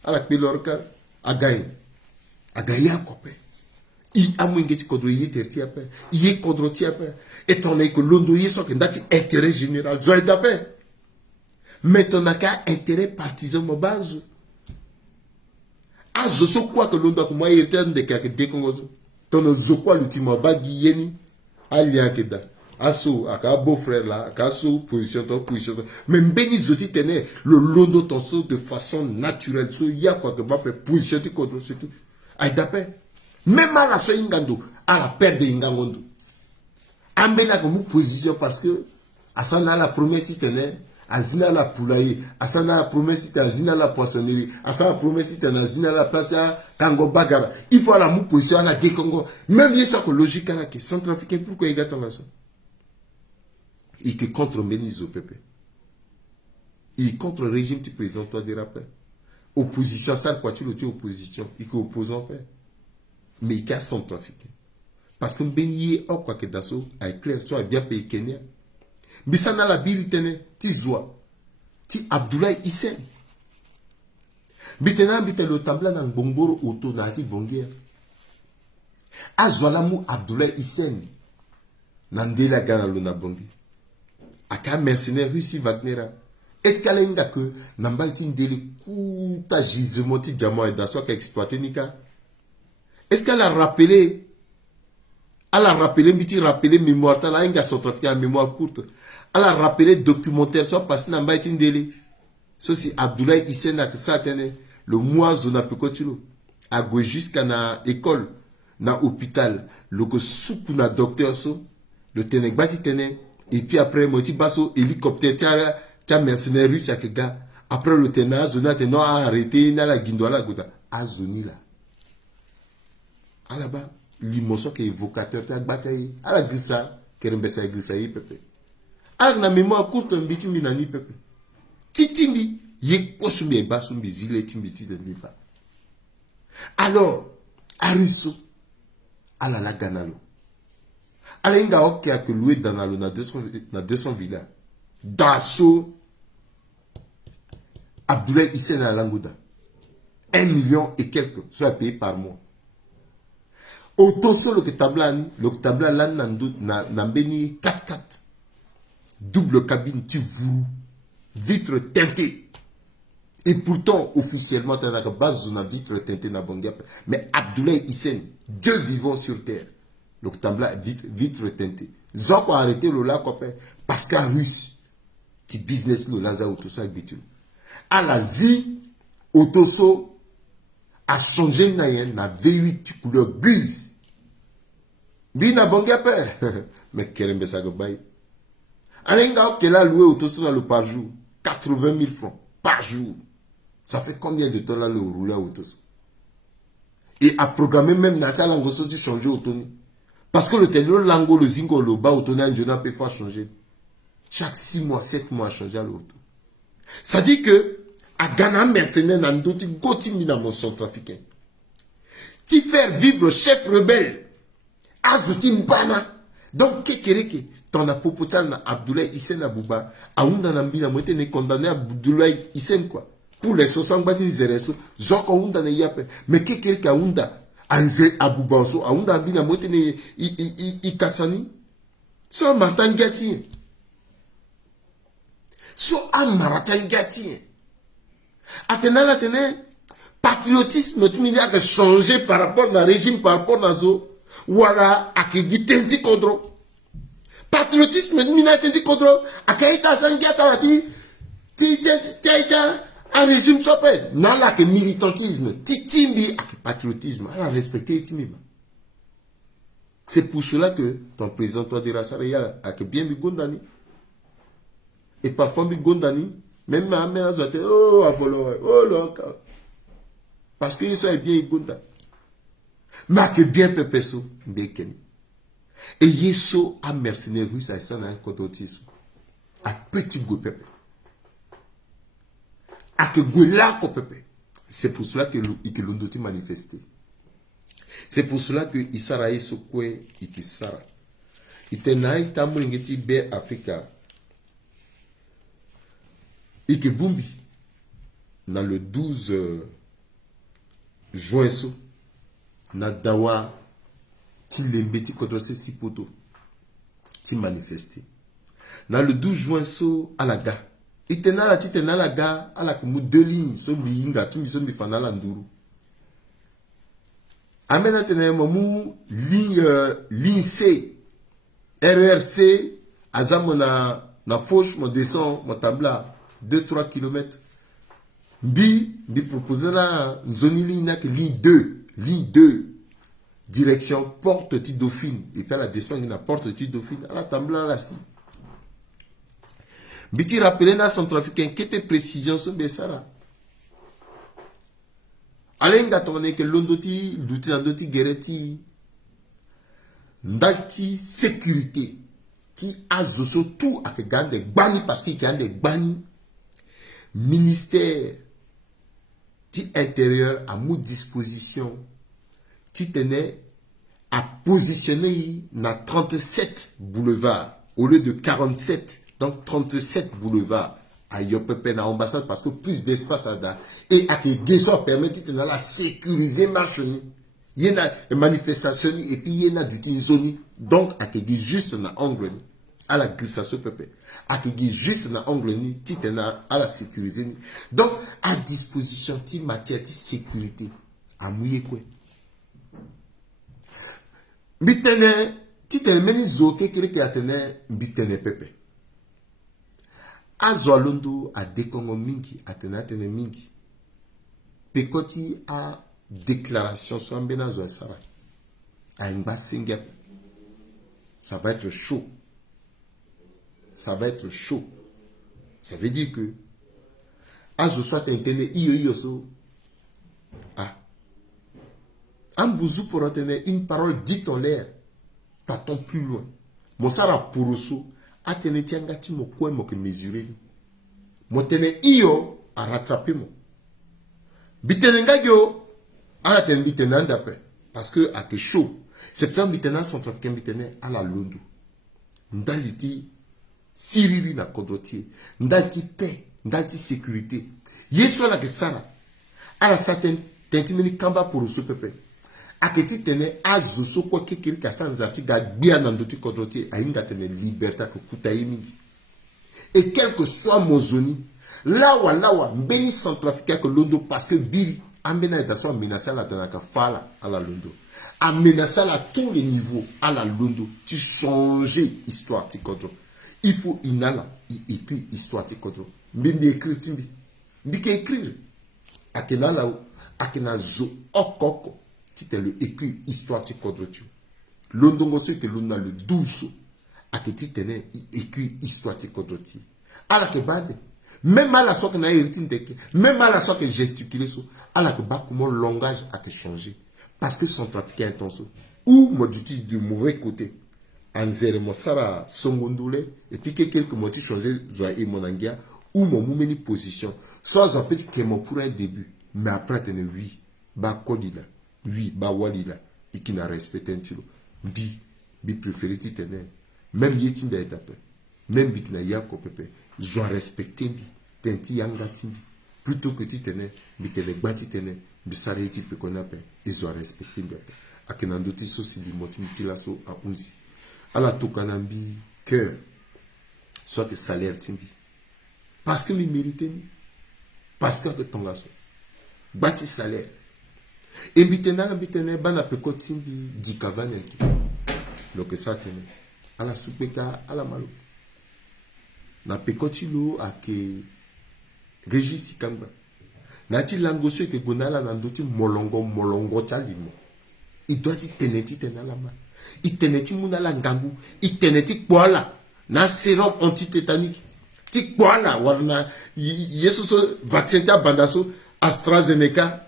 À la Pélor, a gagné. A gagné à copain. Il a moins de contrôle, il est contrôle, étant donné que l'on doit soit intérêt général. Joie d'appel. Mais ton a intérêt partisan ma base. Ah, je sais quoi que l'on doit moi y être de quelque décongozo. Ton je quoi l'ultime bagui yeni. Alia keda. Asso, aka beau-frère là, aka so, position. Même béni zoti tenait le londo ton de façon naturelle. So, y a quoi que va faire position contre c'est tout. Aïe d'appel. Même à la fin ingando, à la perte de ingangondo. Ambela comme position parce que Asana la promesse tenait. Azina la poulailler, Asana la promesse Azina la poissonnerie, Asana la promesse Azina la place à Kango Bagara. Il faut la mou position à la Gekongo. Même il y a logique à la que centrafricain, pourquoi il gâte en ça? Il est contre Benizo Pepe. Il est contre le régime du président, toi des rappels. Opposition, ça, quoi tu le dis opposition, il est opposant, mais il est centrafricain. Parce que Beni est quoi que d'asso, avec clair, soit bien payé Kenya. Bisana la bilitene ti Zoua ti Abdoulaye Hissène bitena bitelo tabla na Bongboro auto na ti Bonguer azwala mu Abdoulaye Hissène nandela gana luna Bongi aka mercenaire Russie Wagner est-ce qu'elle inga que namba ti ndele kuta gisement ti diamant et d'asso ka exploiter nika est-ce qu'elle a rappelé mémoire, elle a une centrafricaine mémoire courte. Elle a rappelé documentaire, soit passé dans Baïtin Délé. Ça, c'est Abdoulaye Hissène qui ça le mois zona pekotulo. A go jusqu'à na école, na hôpital, le go soukou na docteur so, le tenek bati tenek, et puis après, moti basso hélicoptère, tia mercenaire russe à kega. Après le tenek, zona tenek a arrêté, na la guindola goda. A zoni là. À là-bas. L'immotion qui est évocateur, tu as bataillé. À la glissa, qui est un glissa, pepe. À la mémoire courte, un bitimbi nani pepe. Titimbi, yé kosumbi et basumbi, zile timbi ti de liba. Alors, Arisso, à la ganalo. À la inga ok a que loué danalo na 200 villas. Dasso, Abdoulaye Hissène à Langoda. 1 million et quelques, soit payé par mois. Autoso le tabla là n'ambeni 4x4 double cabine tivou vitre teintée et pourtant officiellement t'as la base de la vitre teintée na Bongia mais Abdoulaye Hissène Dieu vivant sur terre le tabla vitre teintée zoko arrêté le là copain parce qu'à russe ti business le laza autoso habitu à l'Asie autoso a changé na V8 couleur grise. Bina Bonga mais Kerembe Sagobay. Alenga qui l'a loué autour dans le par jour. 80 000 francs par jour. Ça fait combien de temps là le rouler autour? Et à programmer même Natal Langoso de changer autour. Parce que le téléro Lango, le Zingo, le bas autour d'un journal peut faire changer. Chaque 6 mois, 7 mois, changer le auto. Ça dit que à Ghana mercenaire nando ti goti mina mon centrafricain. Ti faire vivre chef rebelle. Azouti Mbana. Donc, qu'est-ce ton apopotal Abdoulaye Hissène Abouba, Aounda Nambina, moi, t'es condamné à Abdoulaye Hissène, quoi. Pour les 60 bâtis, Zereso, Zoko Aounda ne yape. Mais qu'est-ce que Aounda, Anze Abouba, Aounda Nambina, moi, t'es Ikassani. So, Martin Gati. So, Martin Gati. Atena, patriotisme, tout le monde a changé par rapport au régime, par rapport à zo. Voilà, à qui dit contre. Patriotisme, mina tenti contre, akaita tangiata ti un régime s'appelle. Non là que militantisme, titimbi, patriotisme, alors respecter timima. C'est pour cela que ton président, toi, dira ça, il y a bien mi gondani. Et parfois mi gondani, même ma mère, oh, avolo, oh, là, parce qu'ils sont bien gondani. Mais que bien pepeso, bekeni. Et yeso a mercenaire russe à ça dans un cototisme. A petit go pepe. A que go là ko pepe. C'est pour cela que l'ondoti manifesté. C'est pour cela que Isara yeso kwe ikisara. Itenai tamulingeti be Africa. Ike bumbi. Dans le 12 juin so. Na dawa ti lembeti contre ces six poteaux ti manifesté na le 12 juin so alaga itena la titena la ga ala kumu deux lignes so mlinga tu miso mi fanala nduru amena tena mamu ligne C RRC azamo na fauche mo descend mo tabla 2-3 km bi proposer la zone ligne na que ligne 2 direction Porte de Dauphine et puis à la descente de la Porte de Dauphine à la table là si biti rappeler na centrafricain qui était précision sur Bessara alenga tourner que l'ondoti l'outil gereti ndati sécurité ti azoso tout avec gande bani parce qu'il y a des bani ministère ti intérieur à mon disposition ti tenait à positionner dans 37 boulevards au lieu de 47, donc 37 boulevards à Yopepe dans l'ambassade parce que plus d'espace à da et à que Guéso permet de la sécuriser marche il y a une manifestation et puis il y a du zone donc à que juste dans angle à la glissation pepe à que juste dans angle ni titena à la sécuriser donc à disposition ti matière ti sécurité à mouiller quoi. Mbitene, titene meni zoke kiri ki atene mbitene pepe. Azwalondo a dekongo mingi, atene mingi. Pekoti a déclaration sur Mbena Zoesara. A Mba Singap. Ça va être chaud. Ça va être chaud. Ça veut dire que Azo soit intene iyo so. Ah. Ambouzou pour retenir une parole dite en l'air. Partons plus loin. Monsara Poroso a tenu tiangati mo kwe mo ke mesurer. Mo tene iyo a rattraper mo. Bitenenga yo a la tene bitenanda pe. Parce que a que chaud. C'est plan bitena centrafricain bitene à la londo. Ndaliti siriri na kodrotier. Ndaliti paix. Ndaliti sécurité. Yeso la que sara. À la certaine tentimeni kamba Poroso pepe. Aketi tene azoso kwa kekiri kasan zarti ga bien nandoti kodrotier ainga tene liberté que kutaimi. Et quel que soit Mozoni, lawa mbeni centrafricain que londo parce que biri ambena est à menacer la tanaka fala à la londo. A menacer à tous les niveaux à la londo. Tu changer histoire ti kodro. Il faut inala écrit histoire ti kodro. Mbeni écrit timbi. Mbike écrire. Akena la akena zo okoko. C'était le écrit histoire de Kodrotu. Londongo c'était le 12. A que tu tenais écrit histoire de Kodrotu. À la que bade. Même à la soit qu'on a hérité même à la soit que gesticulé so. À la que bas comment le langage a changé. Parce que son trafic est intense. Ou modité du mauvais côté. En zéro mosara songondoule. Et puis quelques motifs changé zoa et monangia. Ou mon moumeni position. Sans un petit que mon pour un début. Mais après tenez oui. Ba kodila. Oui, bah walila, et qui n'a respecté un tilo. Bi préféré titene. Même yetin da etape. Même bi kina yako pepe. Zo respecté bi. Tenti yanga timbi. Plutôt que titene, bi tele bati tene, bi sare ti pe konape. Et zo respecté bi ape. Akenando ti so si bi moti mitila so a unzi. Ala tokanambi cœur. Soit que salaire timbi. Parce que mi mérite. Parce que tonga so. Bati salaire. Et bitena bana peko timbi dikavane donc ça tene ala supeka ala malo na pekotilo ake Régis Kamba na ti langoso ke gonala na ndoti molongo chalimo il doit teneti tenalama il teneti munala ngangu il teneti kwala na sérum antitétanique ti kwala warna yesu so vaccin ta bandaso AstraZeneca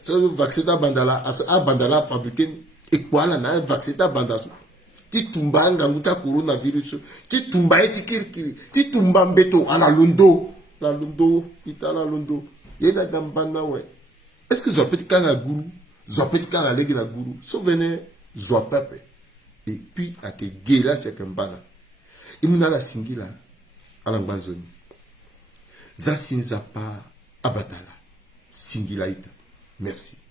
so vaccin ta bandala a bandala fabriqué e kwala na vaccin ta bandaso ti tumba ngangu ta coronavirus ti tumba eti kirikiri ti tumba mbeto ala londo la londo itala londo yeda dambana we est-ce que zopeti kanga guru zopeti kanga legi na guru so vene zopepe et puis ake gela sekembana imuna la singila ala ngbanzoni za sinza pa abatala singila ita merci.